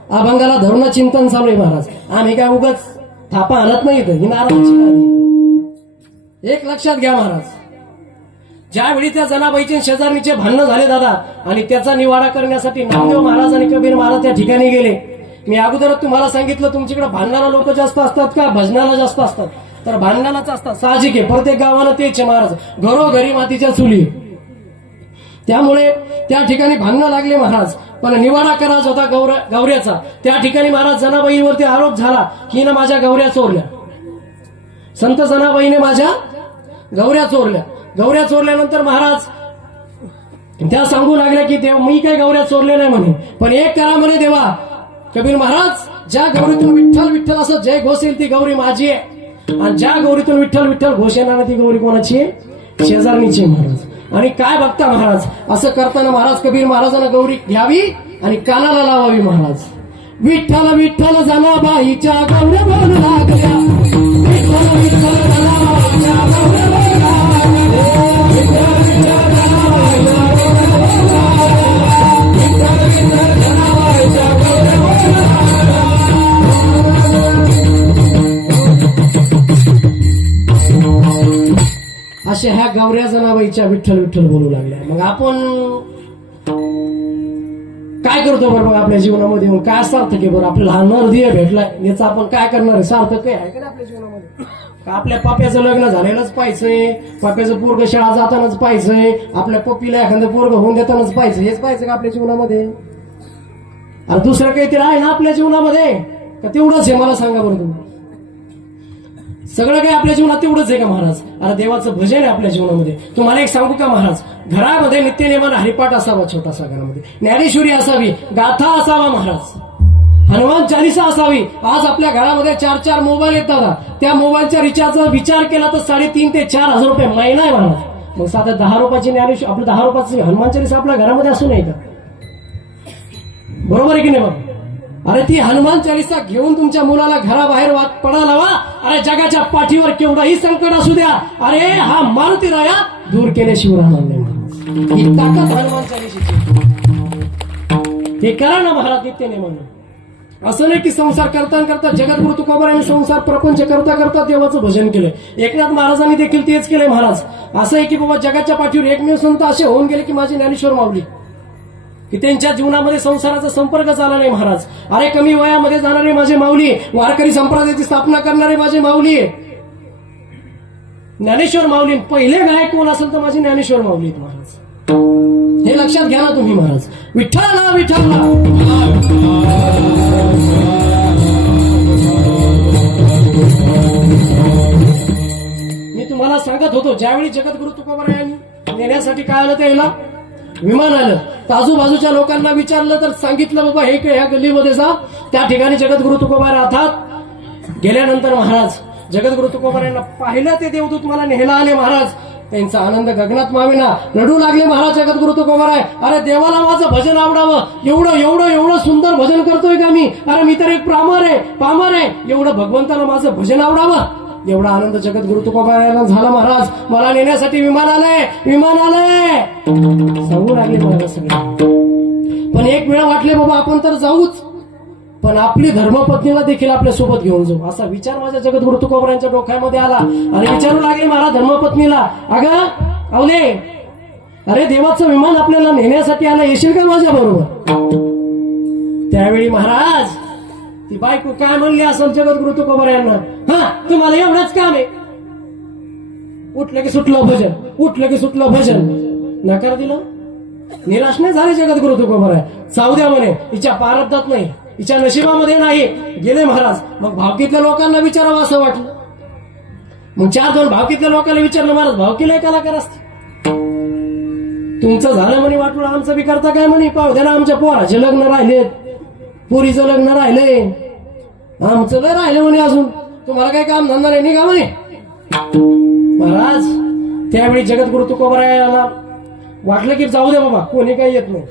अभंगाला धरून चिंतन चालू आहे महाराज. आम्ही काय उगाच थापा आणत नाही, ही नाराजीची गादी एक लक्षात घ्या महाराज. ज्यावेळी त्या जनाबाईचे शेजारणीचे भांडणं झाले दादा, आणि त्याचा निवाडा करण्यासाठी नामदेव महाराज आणि कबीर महाराज त्या ठिकाणी गेले. मी अगोदरच तुम्हाला सांगितलं, तुमच्याकडे भांडणारा लोक जास्त असतात का भजनाला जास्त असतात, तर भांडणालाच असतात, साहजिक आहे. प्रत्येक गावाला तेच महाराज, घरोघरी मातीच्या चुली, त्यामुळे त्या ठिकाणी भांडणं लागले महाराज. पण निवाडा करायचा होता गौऱ्याचा. त्या ठिकाणी महाराज जनाबाईवरती आरोप झाला की ना माझ्या गौऱ्या चोरल्या, संत जनाबाईने माझ्या गौऱ्या चोरल्या. गौऱ्या चोरल्यानंतर महाराज त्या सांगू लागल्या की देव मी काही गौऱ्या चोरल्या नाही म्हणे, पण एक करा म्हणे देवा. कबीर महाराज, ज्या गौरीतून विठ्ठल विठ्ठल असं जय घोष येईल ती गौरी माझी आहे, आणि ज्या गौरीतून विठ्ठल विठ्ठल घोष येणार ती गौरी कोणाची आहे? शेजारणीची महाराज. आणि काय बघता महाराज, असं करताना महाराज कबीर महाराजांना गौरी घ्यावी आणि कानाला लावावी महाराज. विठ्ठल विठ्ठल जनाबाईच्या गौऱ्या बोलू लागल्या, विठ्ठल विठ्ठल जनाबाईच्या गौऱ्या बोलू लागल्या, विठ्ठल विठ्ठल जनाबाईच्या गौऱ्या बोलू लागल्या, विठ्ठल विठ्ठल जनाबाईच्या गौऱ्या बोलू लागल्या. अशा ह्या गौऱ्या जनाबाईच्या विठ्ठल विठ्ठल बोलू लागल्या. मग आपण काय करतो बरं? आपल्या जीवनामध्ये काय सार्थक आहे बरं? आपल्याला हा नरदेह भेटलाय, याचा आपण काय करणार आहे? सार्थक काय आहे का आपल्या जीवनामध्ये? का आपल्या पाप्याचं लग्न झालेलंच पाहिजे, पाप्याचं पोरग शाळा जातानाच पाहिजे, आपल्या पप्पीला एखादं पोरग होऊन देतानाच पाहिजे, हेच पाहिजे का आपल्या जीवनामध्ये? आणि दुसरं काहीतरी आहे ना आपल्या जीवनामध्ये का तेवढंच आहे? मला सांगा बरं तुम्ही. सगळं काही आपल्या जीवनात तेवढंच आहे का महाराज? अरे देवाचं भजन आहे आपल्या जीवनामध्ये. तुम्हाला एक सांगू का महाराज, घरामध्ये नित्यनेमान हरिपाठ असावा, छोटासा घरामध्ये ज्ञानेश्वरी असावी, गाथा असावा महाराज, हनुमान चालीसा असावी. आज आपल्या घरामध्ये 4-4 मोबाईल येतात, त्या मोबाईलच्या रिचार्जचा विचार केला तर 3,500 ते 4,000 रुपये महिना आहे महाराज. मग साधा 10 रुपयाची ज्ञानेश्वरी, आपलं 10 रुपयाची हनुमान चालीसा आपल्या घरामध्ये असू नये का? बरोबर आहे की नाही? मग अरे ती हनुमान चालीसा घेऊन तुमच्या मुलाला घराबाहेर पडा लावा. अरे जगाच्या पाठीवर केवढाही संकट असू द्या, अरे हा मारुती राया दूर केल्याशिवाय राहणार नाही महाराज. ही ताकद हनुमान चालीसाची. हे करा ना महाराज नित्यनेमानं. असं नाही की संसार करता करता जगद्गुरु तुकोबारायांनी संसार प्रपंच करता करता देवाचं भजन केलंय. एकनाथ महाराजांनी देखील तेच केलंय महाराज. असं आहे की बाबा जगाच्या पाठीवर एकमेव संत असे होऊन गेले की माझे ज्ञानेश्वर माऊली, की त्यांच्या जीवनामध्ये संसाराचा संपर्क झाला नाही महाराज. अरे कमी वयामध्ये जाणारे माझे माऊली, वारकरी संप्रदायाची स्थापना करणारे माझे माऊली, ज्ञानेश्वर माऊली. पहिले गायक कोण असेल तर माझे ज्ञानेश्वर माऊली महाराज. हे लक्षात घ्या ना तुम्ही महाराज. विठ्ठला विठ्ठला मी तुम्हाला सांगत होतो, ज्यावेळी जगद्गुरु तुकोबारायांनी नेण्यासाठी काय आलं त्याला विमान आलं, तर आजूबाजूच्या लोकांना विचारलं तर सांगितलं बाबा हे ह्या गल्लीमध्ये जा, त्या ठिकाणी जगद्गुरु तुकोबा राहतात. गेल्यानंतर महाराज जगद्गुरु तुकोबारायांना पाहिलं ते देवदूत मला न्यायला आले महाराज. त्यांचा आनंद गगनात मावेना, रडू लागले महाराज जगद्गुरु तुकोबाराय. अरे देवाला माझं भजन आवडावं, एवढं एवढं एवढं सुंदर भजन करतोय का मी? अरे मी तर एक पामर आहे, एवढं भगवंताला माझं भजन आवडावं. एवढा आनंद जगद्गुरु तुकोबारायांना झाला महाराज. मला नेण्यासाठी विमान आलंय सांगू लागले महाराज सगळे. पण एक वेळा वाटले बाबा आपण तर जाऊच, पण आपली धर्मपत्नीला देखील आपल्या सोबत घेऊन जाऊ, असा विचार माझ्या जगद्गुरु तुकोबारायांच्या डोक्यामध्ये आला. आणि विचारू लागले महाराज धर्मपत्नीला, अगं आवले, अरे देवाचं विमान आपल्याला नेण्यासाठी आलं, येशील का माझ्या बरोबर? त्यावेळी महाराज ती बायको काय म्हणली असेल जगद्गुरु तुकोबारायांना, हा तुम्हाला एवढंच काम आहे, उठलं की सुटलं भजन, नकार दिलं. निराश नाही झाले जगद्गुरु तुकोबाराय. जाऊ द्या म्हणे, हिच्या प्रारब्धात नाही, हिच्या नशिबामध्ये नाही, गेले महाराज. मग भावकीतल्या लोकांना विचारावं असं वाटलं. मग 4-2 भावकीतल्या लोकांना विचारलं, महाराज भावकीला एक कलाकार असते, तुमचं झालं म्हणे वाटलं, आमचं बी करता काय म्हणे? पाहू द्या ना, आमच्या पोराचे लग्न राहिलेत, पुरीचं लग्न राहिलंय, आमचं लय राहिलं म्हणे, अजून तुम्हाला काय काम धंदा नाही निघा म्हणे. महाराज त्यावेळी जगद्गुरु तुकोबारायाला वाटलं की जाऊ दे बाबा, कोणी काही येत नाही.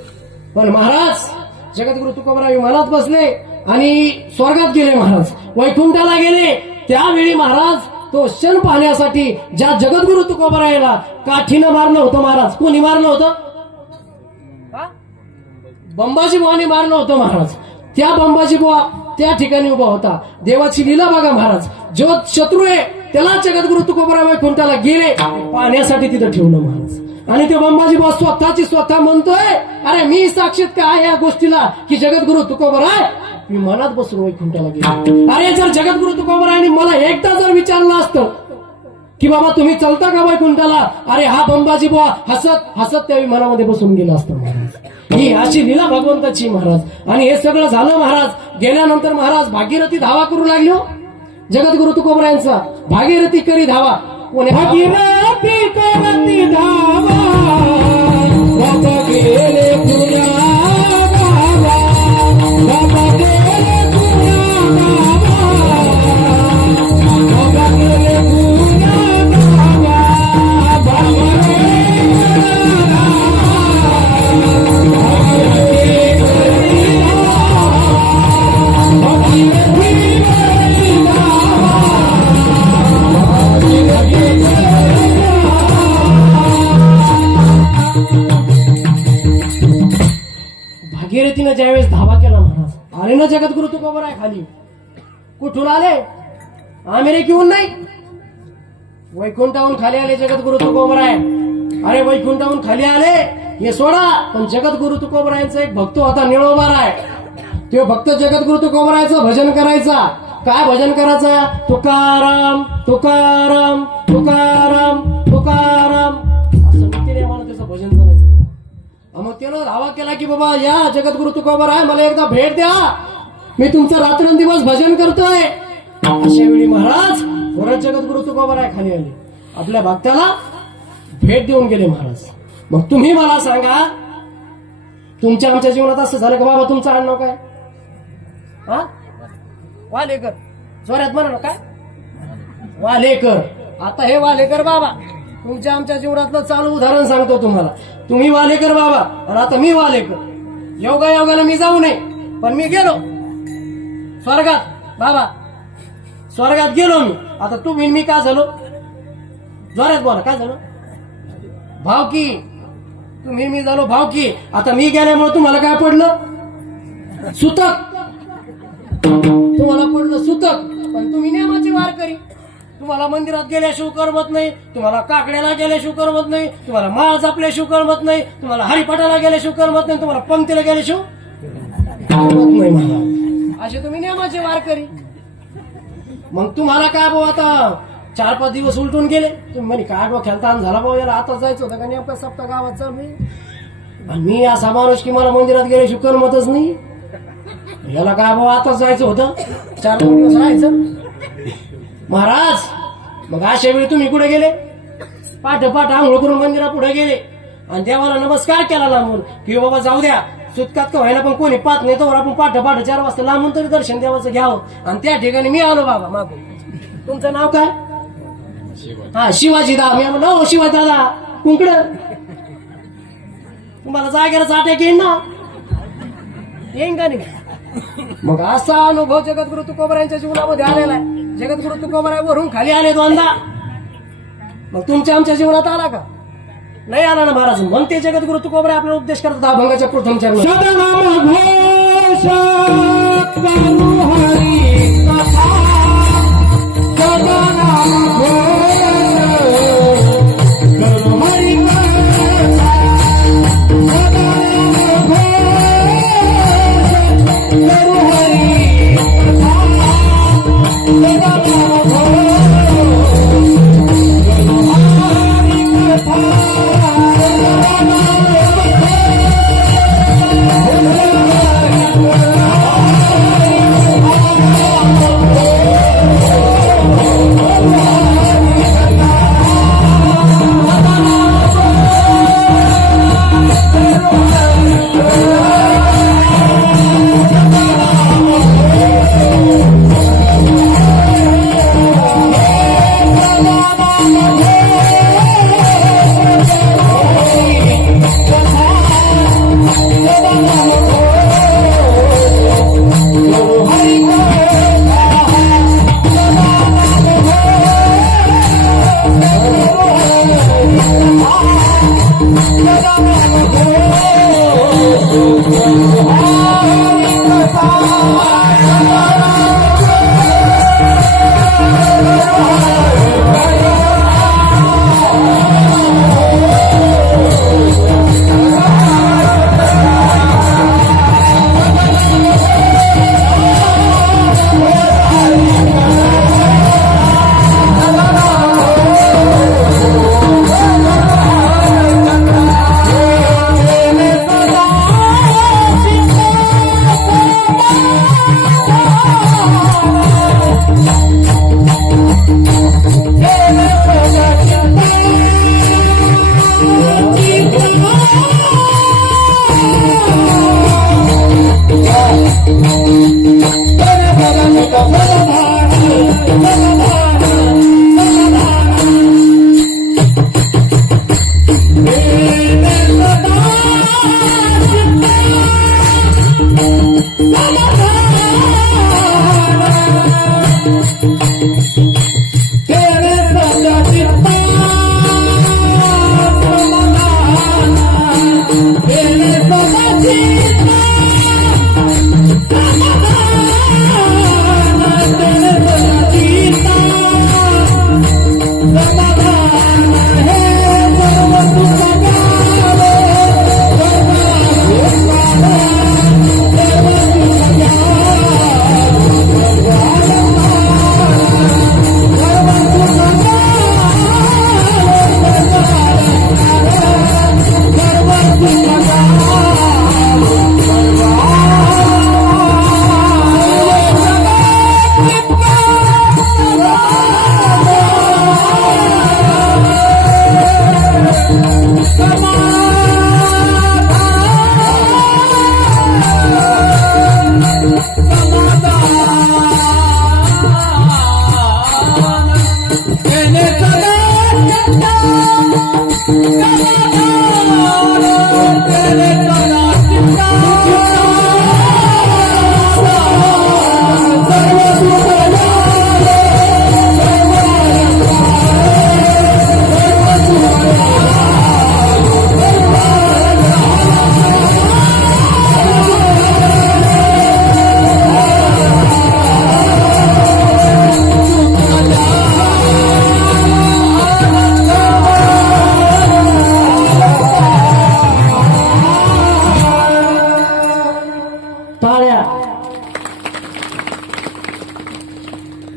पण महाराज जगद्गुरु तुकोबाराय विमानात बसले आणि स्वर्गात गेले महाराज, वैकुंठाला गेले. त्यावेळी महाराज तो क्षण पाहण्यासाठी ज्या जगद्गुरु तुकोबारायाला काठीनं मारलं होतं महाराज, कोणी मारलं होतं? बंबाजी बुवाने मारलं होतं महाराज. त्या बंबाजी बुवा त्या ठिकाणी उभा होता. देवाची लीला बघा महाराज. जो शत्रू आहे त्याला जगद्गुरु तुकोबाराय वैकुंठाला गेले पाहण्यासाठी तिथं ठेवलं महाराज. आणि ते बंबाजी बुवा स्वतः म्हणतोय, अरे मी साक्षीत का आहे या गोष्टीला की जगद्गुरु तुकोबाराय विमानात बसून वैकुंठाला गेले. अरे जर जगद्गुरु तुकोबारायांनी मला एकदा जर विचारलं असतं की बाबा तुम्ही चलता का वैकुंठाला, अरे हा बंबाजी बुवा हसत त्या विमानामध्ये बसून गेला असतं महाराज. ही अशी लीला भगवंताची महाराज. आणि हे सगळं झालं महाराज. गेल्यानंतर महाराज भागीरथी धावा करू लागलो जगद्गुरु तुकोबारायांचा. भागीरथी करी धावा, भागीरथी करती धावा, गेले तुझ्या गावा, गेले तुझ्या गावा, गेले तिनं ज्यावेळेस धावा केला महाराज आले ना जगद्गुरु तुकोबराय खाली. कुठून आले? अमेरिकेहून नाही, वैकुंठाहून खाली आले जगद्गुरु तुकोबराय. अरे वैकुंठाहून खाली आले हे सोडा, पण जगद्गुरु तुकोबरायांचा एक भक्त होता निळोबाराय. तो भक्त जगद्गुरु तुकोबरायचं भजन करायचा. काय भजन करायचं? तुकाराम तुकाराम तुकाराम तुकाराम असं नित्यनेमानं त्याचं भजन करायचं. मग त्यानं दावा केला की बाबा या जगद्गुरु तुकोबराय मला एकदा भेट द्या, मी तुमचं रात्रंदिवस भजन करतोय. अशा वेळी महाराज परत जगद्गुरु तुकोबराय खाली आले, आपल्या भक्ताला भेट देऊन गेले महाराज. मग तुम्ही मला सांगा, तुमच्या आमच्या जीवनात असं झालं का बाबा तुमचं आडनाव काय? हा, वालेकर. जोरात म्हणा ना, काय वालेकर. आता हे वालेकर बाबा तुमच्या आमच्या जीवनातलं चालू उदाहरण सांगतो तुम्हाला. तुम्ही वालेकर बाबा आणि आता मी वालेकर. योगायोगाला मी जाऊ नये, पण मी गेलो स्वर्गात. बाबा स्वर्गात गेलो मी. आता तुम्ही मी काय झालो? जोरात बोला, काय झालं? भावकी. तुम्ही मी झालो भावकी. आता मी गेल्यामुळे तुम्हाला काय पडलं? सुतक. तुम्हाला पडलं सुतक. पण तुम्ही नियमाची वारकरी. तुम्हाला मंदिरात गेल्याशिवाय करमत नाही, तुम्हाला काकड्याला गेल्याशिवाय करमत नाही, तुम्हाला माळ जपल्याशिवाय करमत नाही, तुम्हाला हरिपाठाला गेल्याशिवाय करमत नाही, तुम्हाला पंक्तीला गेल्याशिवाय करमत नाही मला. असे तुम्ही नियमाचे वारकरी. मग तुम्हाला काय भाऊ आता 4-5 दिवस उलटून गेले. तुम्ही म्हणे काय डोक्याला ताण झाला भाऊ, याला आता जायचं होतं का नेमका सप्ताह गावात चालू. मी असा माणूस की मला मंदिरात गेल्याशिवाय करमतच नाही. याला काय भाऊ आताच जायचं होतं, 4-5 दिवस राहायचं. महाराज मग अशा वेळी तुम्ही कुठे गेले? पाठ आंघोळ करून मंदिरा पुढे गेले आणि देवाला नमस्कार केला लांबून की बाबा जाऊ द्या, सुतकात का व्हायला पण कोणी पाहत नाही, तर आपण पाठ 4 वाजता लांबून तरी दर्शन देवाचं घ्यावं. आणि त्या ठिकाणी मी आलो बाबा मागून. तुमचं नाव काय? हा, शिवाजी दा. मी म्हणलो हो शिवाजी दादा कुंकड. तुम्हाला जागेलाच अटॅक येईन ना, येईन का नाही? मग असा अनुभव जगद्गुरु तुकोबरायांच्या जीवनामध्ये आलेला आहे. जगद्गुरु तुकोबराय वरून खाली आले 2दा. मग तुमच्या आमच्या जीवनात आला का? नाही आला ना महाराज. मग ते जगद्गुरु तुकोबराय आपल्याला उपदेश करतात अभंगाच्या प्रथम चरणात.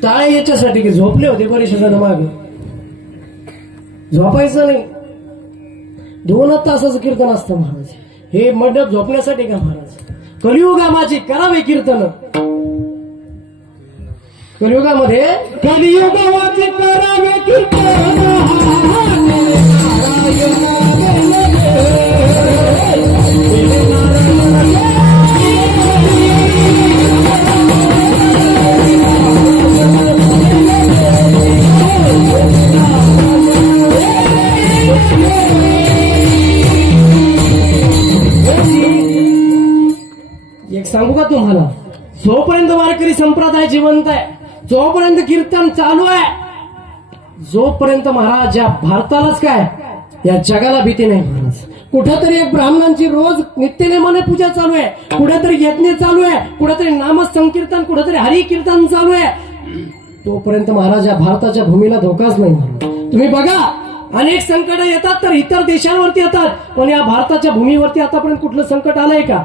टाळे याच्यासाठी की झोपले होते बरेचसे जण मागे, झोपायचं नाही. 2 तासाचं कीर्तन असतं महाराज. हे मंडप झोपण्यासाठी का महाराज? कलियुगामाची करावे कीर्तन. कलियुगामध्ये कलियुगाचे करावे कीर्तन. एक सांगू का तुम्हाला, जोपर्यंत वारकरी संप्रदाय जिवंत आहे, जोपर्यंत कीर्तन चालू आहे, जोपर्यंत महाराज या भारतालाच काय या जगाला भीती नाही महाराज. कुठेतरी एक ब्राह्मणांची रोज नित्यनेमाने पूजा चालू आहे, कुठेतरी यज्ञ चालू आहे, कुठेतरी नाम संकीर्तन, कुठेतरी हरी कीर्तन चालू आहे, तोपर्यंत महाराज या भारताच्या भूमीला धोकाच नाही महाराज. तुम्ही बघा, अनेक संकट येतात तर इतर देशांवरती येतात, पण या भारताच्या भूमीवरती आतापर्यंत कुठलं संकट आलंय का?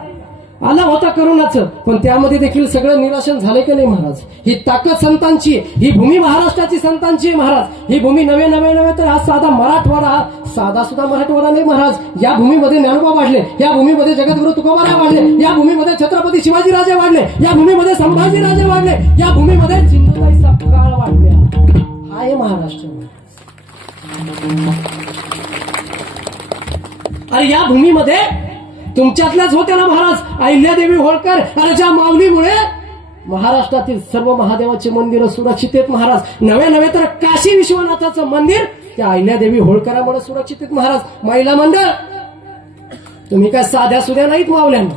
आला होता करोनाचं, पण त्यामध्ये देखील सगळं निराशन झाले की नाही महाराज? ही ताकद संतांची, ही भूमी महाराष्ट्राची संतांची आहे महाराज. ही भूमी नवे तर हा साधा मराठवाडा, हा साधा सुद्धा मराठवाडा नाही महाराज. या भूमीमध्ये ज्ञानोबा वाढले, या भूमीमध्ये जगद्गुरु तुकोबाराय वाढले, या भूमीमध्ये छत्रपती शिवाजीराजे वाढले, या भूमीमध्ये संभाजीराजे वाढले, या भूमीमध्ये सिंधुताई सपकाळ वाढल्या. हा आहे महाराष्ट्र. अरे या भूमीमध्ये तुमच्यातल्याच होत्या ना महाराज अहिल्यादेवी होळकर. आणि ज्या माऊलीमुळे महाराष्ट्रातील सर्व महादेवाचे मंदिर सुरक्षित आहेत महाराज. नवे तर काशी विश्वनाथाचं मंदिर त्या अहिल्यादेवी होळकरामुळे सुरक्षित आहेत महाराज. महिला मंडळ तुम्ही काय साध्या सुध्या नाहीत, माऊल्यांना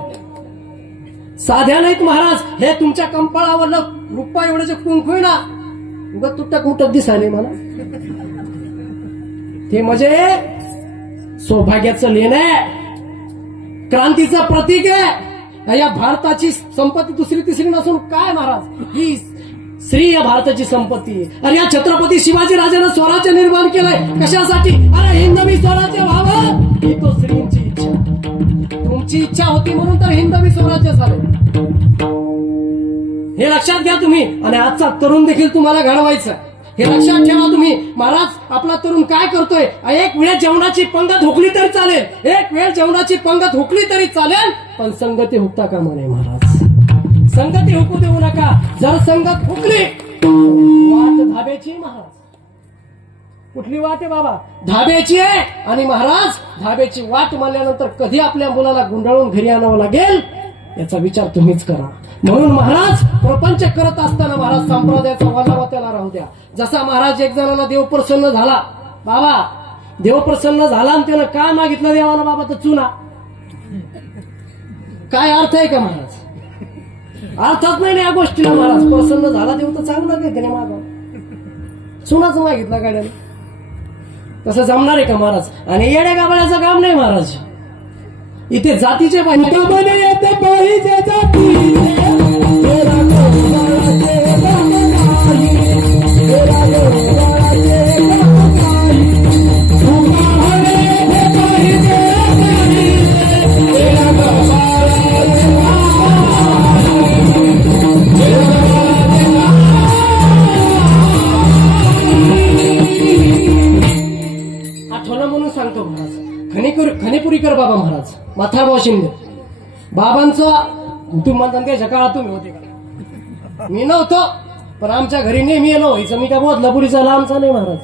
साध्या नाहीत महाराज. हे तुमच्या कंपाळावरलं रुपा एवढ्याचे कुंकू आहे ना, उगा तुटक मुटक दिसायले मला. ते म्हणजे सौभाग्याचं लेण आहे, क्रांतीचं प्रतीक आहे. या भारताची संपत्ती दुसरी तिसरी नसून काय महाराज, ही श्री या भारताची संपत्ती आहे. आणि या छत्रपती शिवाजी राजानं स्वराज्य निर्माण केलंय कशासाठी? अरे हिंदवी स्वराज्य व्हावं ही तो श्रींची इच्छा. तुमची इच्छा होती म्हणून तर हिंदवी स्वराज्य झालं, हे लक्षात घ्या तुम्ही. आणि आजचा तरुण देखील तुम्हाला घडवायचं, हे लक्षात ठेवा तुम्ही. महाराज आपला तरुण काय करतोय? एक वेळ जेवणाची पंगत हुकली तरी चालेल, एक वेळ जेवणाची पंगत हुकली तरी चालेल, पण संगती हुकता कामा नये महाराज. संगती हुकू देऊ नका. जर संगत हुकली वाट धाब्याची महाराज. कुठली वाट आहे बाबा? धाब्याची आहे. आणि महाराज धाब्याची वाट मानल्यानंतर कधी आपल्या मुलाला गुंडाळून घरी आणावं लागेल याचा विचार तुम्हीच करा. म्हणून महाराज प्रपंच करत असताना महाराज संप्रदायाचा वजावा त्याला राहू द्या. जसा महाराज एक जणाला देव प्रसन्न झाला, बाबा देव प्रसन्न झाला आणि त्यानं काय मागितलं देवाला? बाबा तर चुना. काय अर्थ आहे का महाराज? अर्थात नाही या गोष्टीला महाराज. प्रसन्न झाला देव तर चांगलं काही त्याने मागावं, चुनाच मागितला गाड्याने. तसं जमणार आहे का महाराज? आणि येड्या गाबड्याचं काम नाही महाराज. इथे जातीचे पाहिजे आठवलं म्हणून सांगतो महाराज. खणेपुरीकर बाबा महाराज, माथाभाऊ शिंदे बाबांचं तुम्ही म्हणता त्याच्या काळात तुम्ही होते का? मी नव्हतो, पण आमच्या घरी नेहमी येणं व्हायचं. मी काय बदलापुरीचा लांबचा नाही महाराज.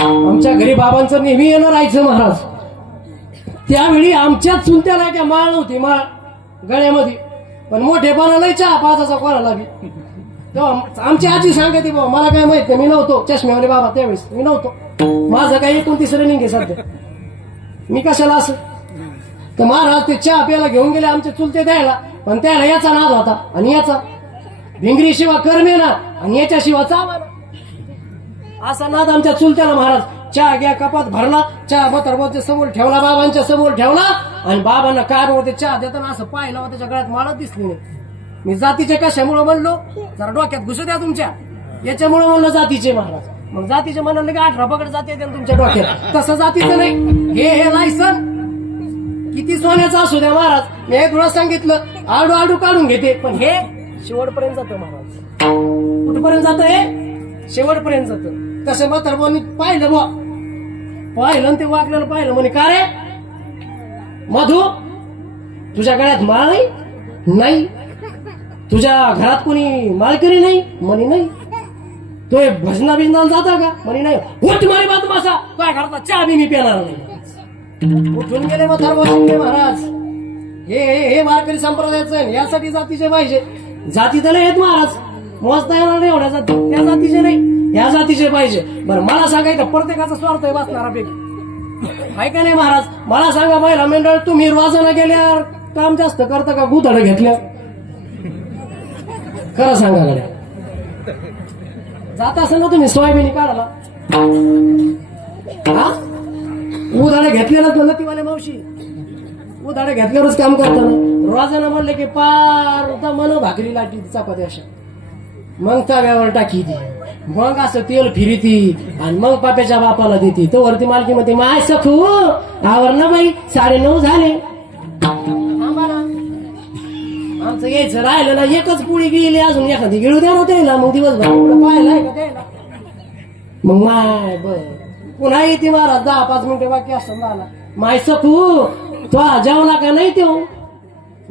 आमच्या घरी बाबांचं नेहमी येणं राहायचं महाराज. त्यावेळी आमच्याच चुलत्याला काय माळ नव्हती, माळ गळ्यामध्ये, पण मोठेपणा लय चहा पाचाचा कोणाला बी. तेव्हा आमची आजी सांगते बाबा, मला काय माहित नाही, मी नव्हतो. चष्म्यावाले बाबा त्यावेळेस मी नव्हतो. माझं काही 29 रनिंग आहे सध्या, मी कशाला असं. तर महाराज ते चहा प्यायला घेऊन गेले आमचे चुलते द्यायला, पण त्याला याचा नाद होता आणि याचा भिंगरी शिवा कर्मे ना आणि याच्या शिवा चावा ना, असा नाद आमच्या चुलत्याला. महाराज चहा घ्या कपात भरला, चहा बतरबोच्या समोर ठेवला, बाबांच्या समोर ठेवला आणि बाबांना काय होते चहा देताना असं पाहिलं होतं, त्याच्या गळ्यात माळच दिसली नाही. मी जातीचे कशामुळे म्हणलो, जरा डोक्यात घुसू द्या तुमच्या, याच्यामुळे म्हणलं जातीचे. महाराज मग जातीचे म्हणाले की 18 पकड जाते तुमच्या डोक्यात, तसं जातीचं नाही. हे लायसन किती सोन्याचं असू द्या महाराज, मी हे तुला सांगितलं आडू आडू काढून घेते, पण हे शेवटपर्यंत जातं महाराज. कुठपर्यंत जातं हे? शेवटपर्यंत जातं. तसं म्हातारपणी पाहिलं बुवा, पाहिलं ते वागलेलं पाहिलं, म्हणे का रे मधू तुझ्या गळ्यात माळ नाही, तुझ्या घरात कोणी माळकरी नाही? म्हणे नाही. तो भजना बिजनाला जाता का? म्हणे नाही. उठ मारी बात बसा, काय घरात चहा बी मी पिणार नाही. उठून गेले म्हातारपणी महाराज. हे वारकरी संप्रदायाचं, यासाठी जातीचे पाहिजे. जाती तर नाही महाराज, मोजता येणार नाही एवढ्या जाती, त्या जातीचे नाही, ह्या जातीचे पाहिजे. बरं मला सांगायचं, प्रत्येकाचा स्वार्थ आहे वाचणारापैकी, आहे का नाही महाराज? मला सांगा महिला मंडळ, तुम्ही वाजणं गेल्यावर काम जास्त करता का गुदड घेतल्या? खरं सांगा गड्या, जात असेल ना तुम्ही सोयाबीन काढायला, हा उदाडे घेतलेलंच म्हणलं ती मला मावशी, उदाडे घेतल्यावरच काम करताना रोजानं म्हणले की पार मन भाकरी लाटी चपाती अशा, मग तव्यावर टाकी ती, मग असं तेल फिरिती आणि मग पाप्याच्या बापाला देते. तो वरती मालकी मध्ये माय सखू आवर ना बाई, 9:30 झाले. आमचं यायचं राहिलं ना, एकच पुळी गिळली, अजून एखादी गिळू द्या ना त्याला, मग दिवसभर पाहिलाय का त्याला. मग माय बर पुन्हा येते महाराज, 10-5 मिनिटं बाकी असं झाला. माय सखू तो जेवला का नाही? तो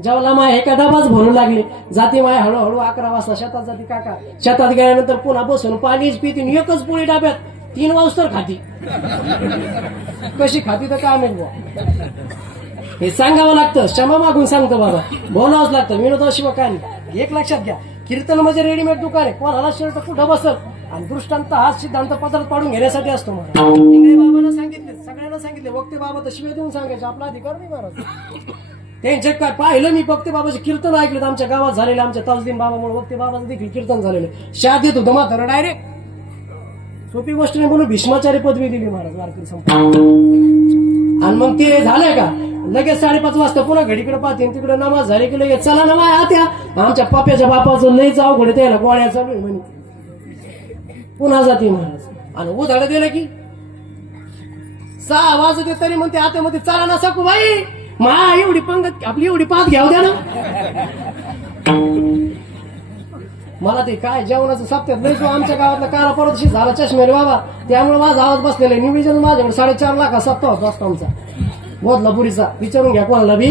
जेवला माय, हे का डबाच भरू लागले. जाते माय हळूहळू 11 वाजता शेतात जाते. काका शेतात गेल्यानंतर पुन्हा बसून पाणीच पिती, एकच पोळी डाब्यात 3 वाजता खाती. कशी खाती तर काय माहित बुवा, हे सांगावं लागतं, क्षमा मागून सांगतो बाबा, बोलावंच लागतं. विनोदाशिवाय काय नाही. एक लक्षात घ्या, कीर्तन म्हणजे रेडीमेड दुकान आहे, कोणाला शर्ट कुठं बसल, आणि दृष्टांत हा सिद्धांत पत्रात पाडून घेण्यासाठी असतो. बाबांना सांगितले, सगळ्यांना सांगितले, वक्ते बाबा तर शिवाय देऊन सांगायचे, आपला अधिकार नाही महाराज. त्यांचे काय पाहिलं मी, वक्ते बाबाचे कीर्तन ऐकलेत आमच्या गावात झालेले, आमच्या ताजदीन बाबामुळे वक्ते बाबाचं देखील कीर्तन झालेलं. शाद देत होतं म्हातारा डायरेक्ट, सोपी गोष्ट नाही म्हणून भीष्माचार्य पदवी दिली महाराज वारकरी संप्रदायाला. आणि मग ते झालंय का, लगेच 5:30 वाजता पुन्हा घडीकडे पाहते, तिकडे नमाज झाली की लगेच चला ना माय आत्या, आमच्या पप्याच्या बापाचं लईच अवघड त्याला गोळ्या चालू आहे म्हणे, पुन्हा जाते महाराज. आणि उधाडं दिलं की 6 वाजते तरी म्हणते आत्यामध्ये चला ना सकू बाई, मा एवढी पंगत आपली एवढी पाच घ्याव द्या ना. मला ते काय जेवणाचं सप्त्यात लई जो आमच्या गावातला काला परतशी झाला चष्मेरे बाबा, त्यामुळे माझा आवाज बसलेला आहे. निवेदन माझ्याकडे 4.5 लाख सप्ताह होता असतो आमचा बोधलापुरीचा, विचारून घ्या कोणाला बी.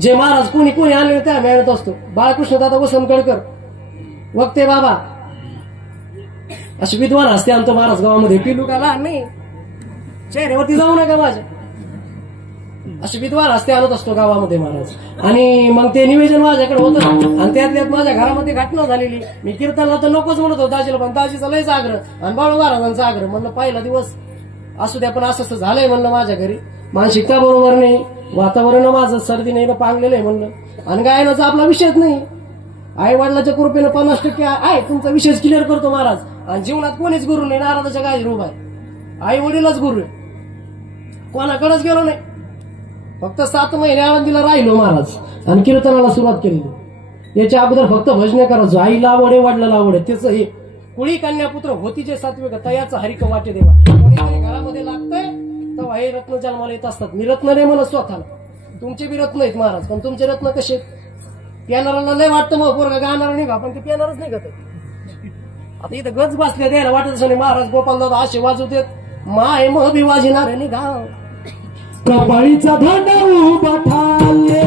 जे महाराज कोणी आणले त्या मिळत असतो. बाळकृष्ण दादा वसंतकडकर वक्ते बाबा अशी विद्वान असते आमचं महाराज गावामध्ये. पिलू का लहान नाही, चेहऱ्यावरती जाऊ नका माझ्या, अशी विद्वान असते आणत असतो गावामध्ये महाराज. आणि मग ते निवेदन माझ्याकडे होतं, आणि त्यात माझ्या घरामध्ये घटना झालेली. मी कीर्तनला तर नकोच म्हणत होतो दाजीला, पण दाजीचा लयच आग्रह आणि बाळू महाराजांचा आग्रह. म्हणलं पहिला दिवस असू द्या, पण असं झालंय म्हणलं माझ्या घरी, मानसिकता बरोबर नाही, वातावरण माझं सर्दी नाही पांगलेलं आहे म्हणलं. आणि गायनाचा आपला विषयच नाही. आई वडिलाच्या कृपेनं 50% आहे, तुमचा विषय क्लिअर करतो महाराज. आणि जीवनात कोणीच गुरु नाही, नारदाच्या गाय रूप आहे, आई वडीलच गुरु आहे, कोणाकडेच गेलो नाही. फक्त 7 महिने आळंदीला राहिलो महाराज आणि कीर्तनाला सुरुवात केली. याच्या अगोदर फक्त भजने करायचो. आईला आवडे, वडिलाला आवडे, त्याचं हे कुळी कन्यापुत्र होतीचे सात्विक तयाचं हरिक वाटे देवा. कोणीतरी घरामध्ये लागतंय तेव्हा हे रत्न जन्माला येत असतात. मी रत्न नाही म्हणत स्वतःला, तुमचे बी रत्न आहेत महाराज, पण तुमचे रत्न कसे? पियानाराला लय वाटतं मग पोरगा गाणार नाही का, पण ते पियानारच नाही का. आता इथं गज बसले द्यायला वाटत असं नाही. महाराज गोपाल दादा असे वाजवतेत, माय मग बी वाजणार नाही गाव. कपाळीचा धंदा उभा ठाले,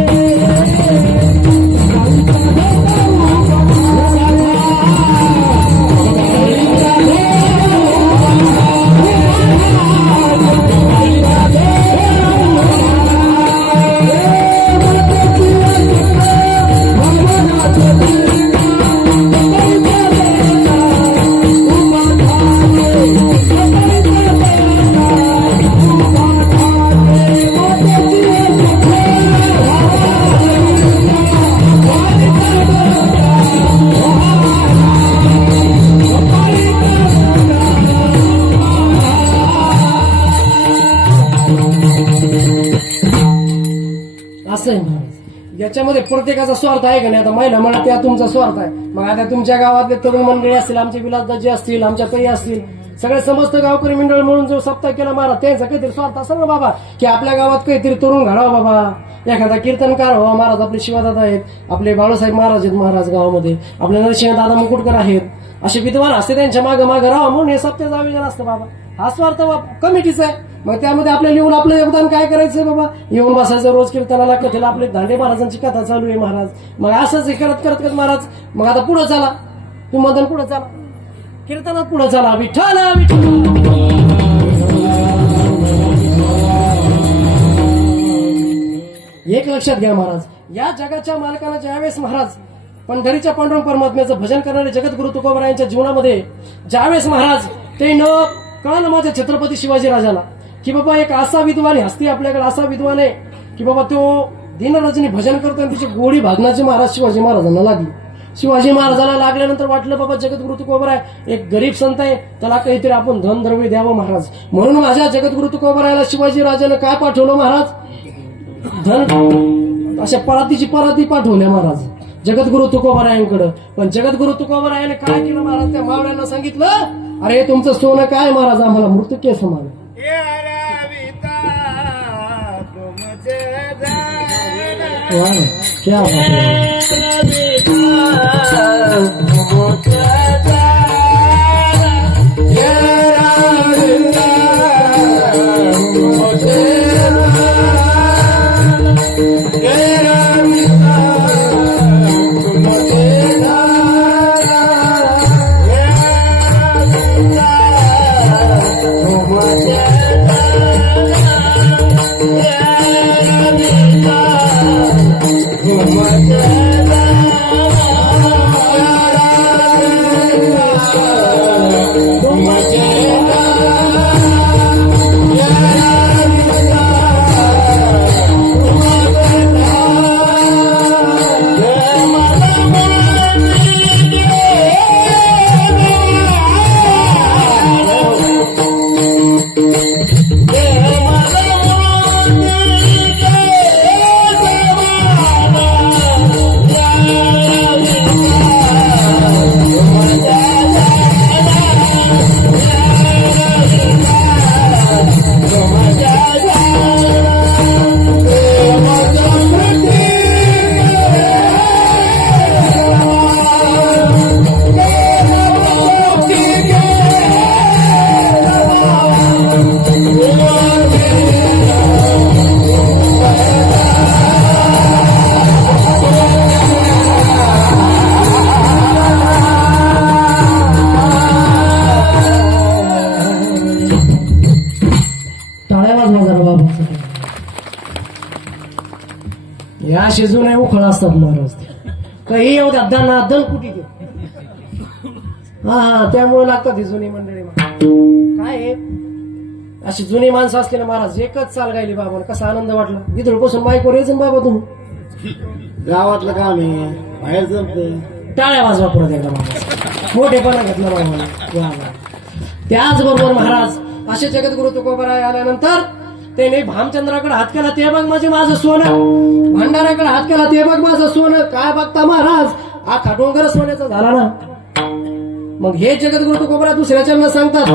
असं आहे महाराज. याच्यामध्ये प्रत्येकाचा स्वार्थ आहे का नाही. आता महिला म्हणा त्या तुमचा स्वार्थ आहे. मग आता तुमच्या गावातले तरुण मंडळी असतील, आमचे विलासदाजी असतील, आमच्या ताई असतील, सगळे समस्त गावकरी मंडळ म्हणून जो सप्ताह केला महाराज, त्यांचा काहीतरी स्वार्थ असेल ना बाबा, की आपल्या गावात काहीतरी तरुण घडावा बाबा, एखादा कीर्तनकार व्हावा. महाराज आपले शिवादादा आहेत, आपले बाळासाहेब महाराज आहेत महाराज गावामध्ये, आपले नरसिंह दादा मुकुटकर आहेत, असे विद्वान असते त्यांच्या मागे मागे राहा म्हणून हे सप्त्याचं आयोजन असतं बाबा. हा स्वार्थ कमिटीचा आहे. मग त्यामध्ये आपल्याला येऊन आपलं योगदान काय करायचंय बाबा, येऊन बसायचं रोज कीर्तनाला, कथेला. आपले दांडे महाराजांची कथा चालू आहे महाराज. मग असंच हे करत करत करत महाराज मग आता पुढे चला, तुम्ही मधून पुढे चला, कीर्तनात पुढे चला. विठ्ठल विठ्ठल. एक लक्षात घ्या महाराज, या जगाच्या मालकाला ज्यावेळेस महाराज पंढरीच्या पांडुरंग परमात्म्याचं भजन करणारे जगद्गुरु तुकोबारायांच्या जीवनामध्ये ज्यावेळेस महाराज ते न कळलं माझ्या छत्रपती शिवाजी राजाला की बाबा एक असा विद्वान हस्ती आपल्याकडे, असा विद्वान आहे की बाबा तो दिनरजनी भजन करतो आणि तिची गोडी भागण्याची महाराज शिवाजी महाराजांना लागली. शिवाजी महाराजांना लागल्यानंतर वाटलं बाबा जगद्गुरु तुकोबाराय एक गरीब संत आहे, त्याला काहीतरी आपण धन द्रव्य द्यावं महाराज. म्हणून माझ्या जगद्गुरु तुकोबारायला शिवाजी राजानं काय पाठवलं महाराज, धन, अशा परातीची पराती पाठवल्या महाराज जगद्गुरु तुकोबारायांकडे. पण जगद्गुरु तुकोबारायाने काय केलं महाराज, त्या मावळ्यांना सांगितलं, अरे तुमचं सोनं काय महाराज, आम्हाला मृत्यू समान. क्या बात या शिजून उखळ असतात महाराज, काही येऊ द्या, दन दन कुठे हा त्यामुळे लागतात ही जुनी मंडळी. काय आहे, अशी जुनी माणसं असलेले महाराज एकच चाल गायली बाबा, कसा आनंद वाटला. विदुळपासून बायकोवर यायचं बाबा तुम्ही, गावातलं काम आहे, बाहेर जमत. टाळ्या वाजवा परत एकदा महाराज, मोठेपणा घेतला बाबा. त्याचबरोबर महाराज असे जगद्गुरु तुकोबाराय आल्यानंतर त्याने भामचंद्राकडे हात केला, ते बघ म्हणजे माझं सोनं. भंडाऱ्याकडे हात केला, ते बघ माझं सोनं. काय बघता महाराज, आखा डोंगर सोन्याचा झाला ना. मग हे जगद्गुरु तुकोबाराय दुसऱ्याच्या सांगतात,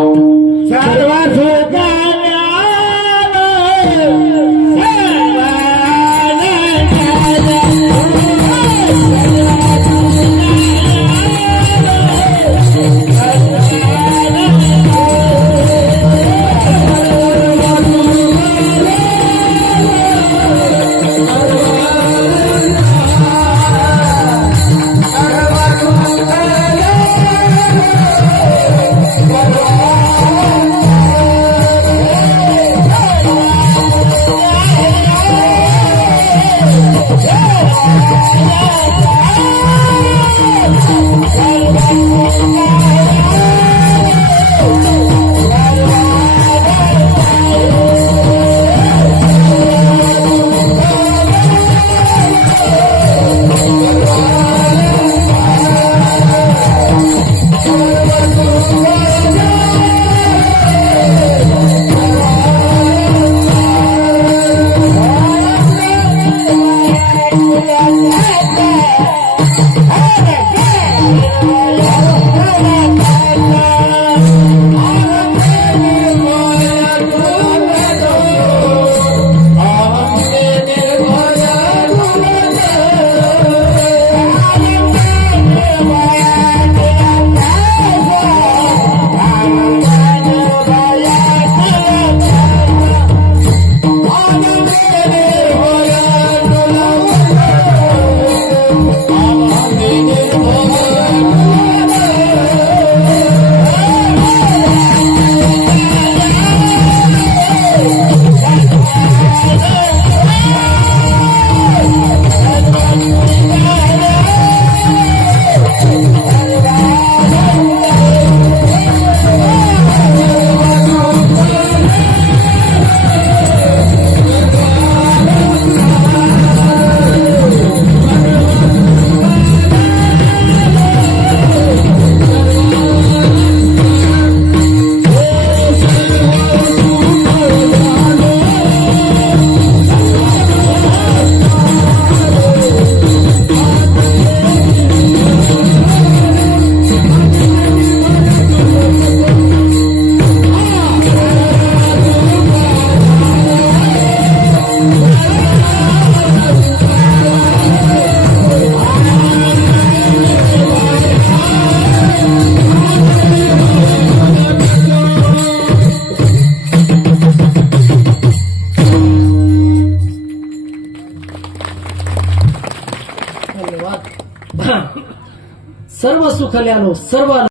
धन्यवाद. सर्व सुखल्यानो सर्व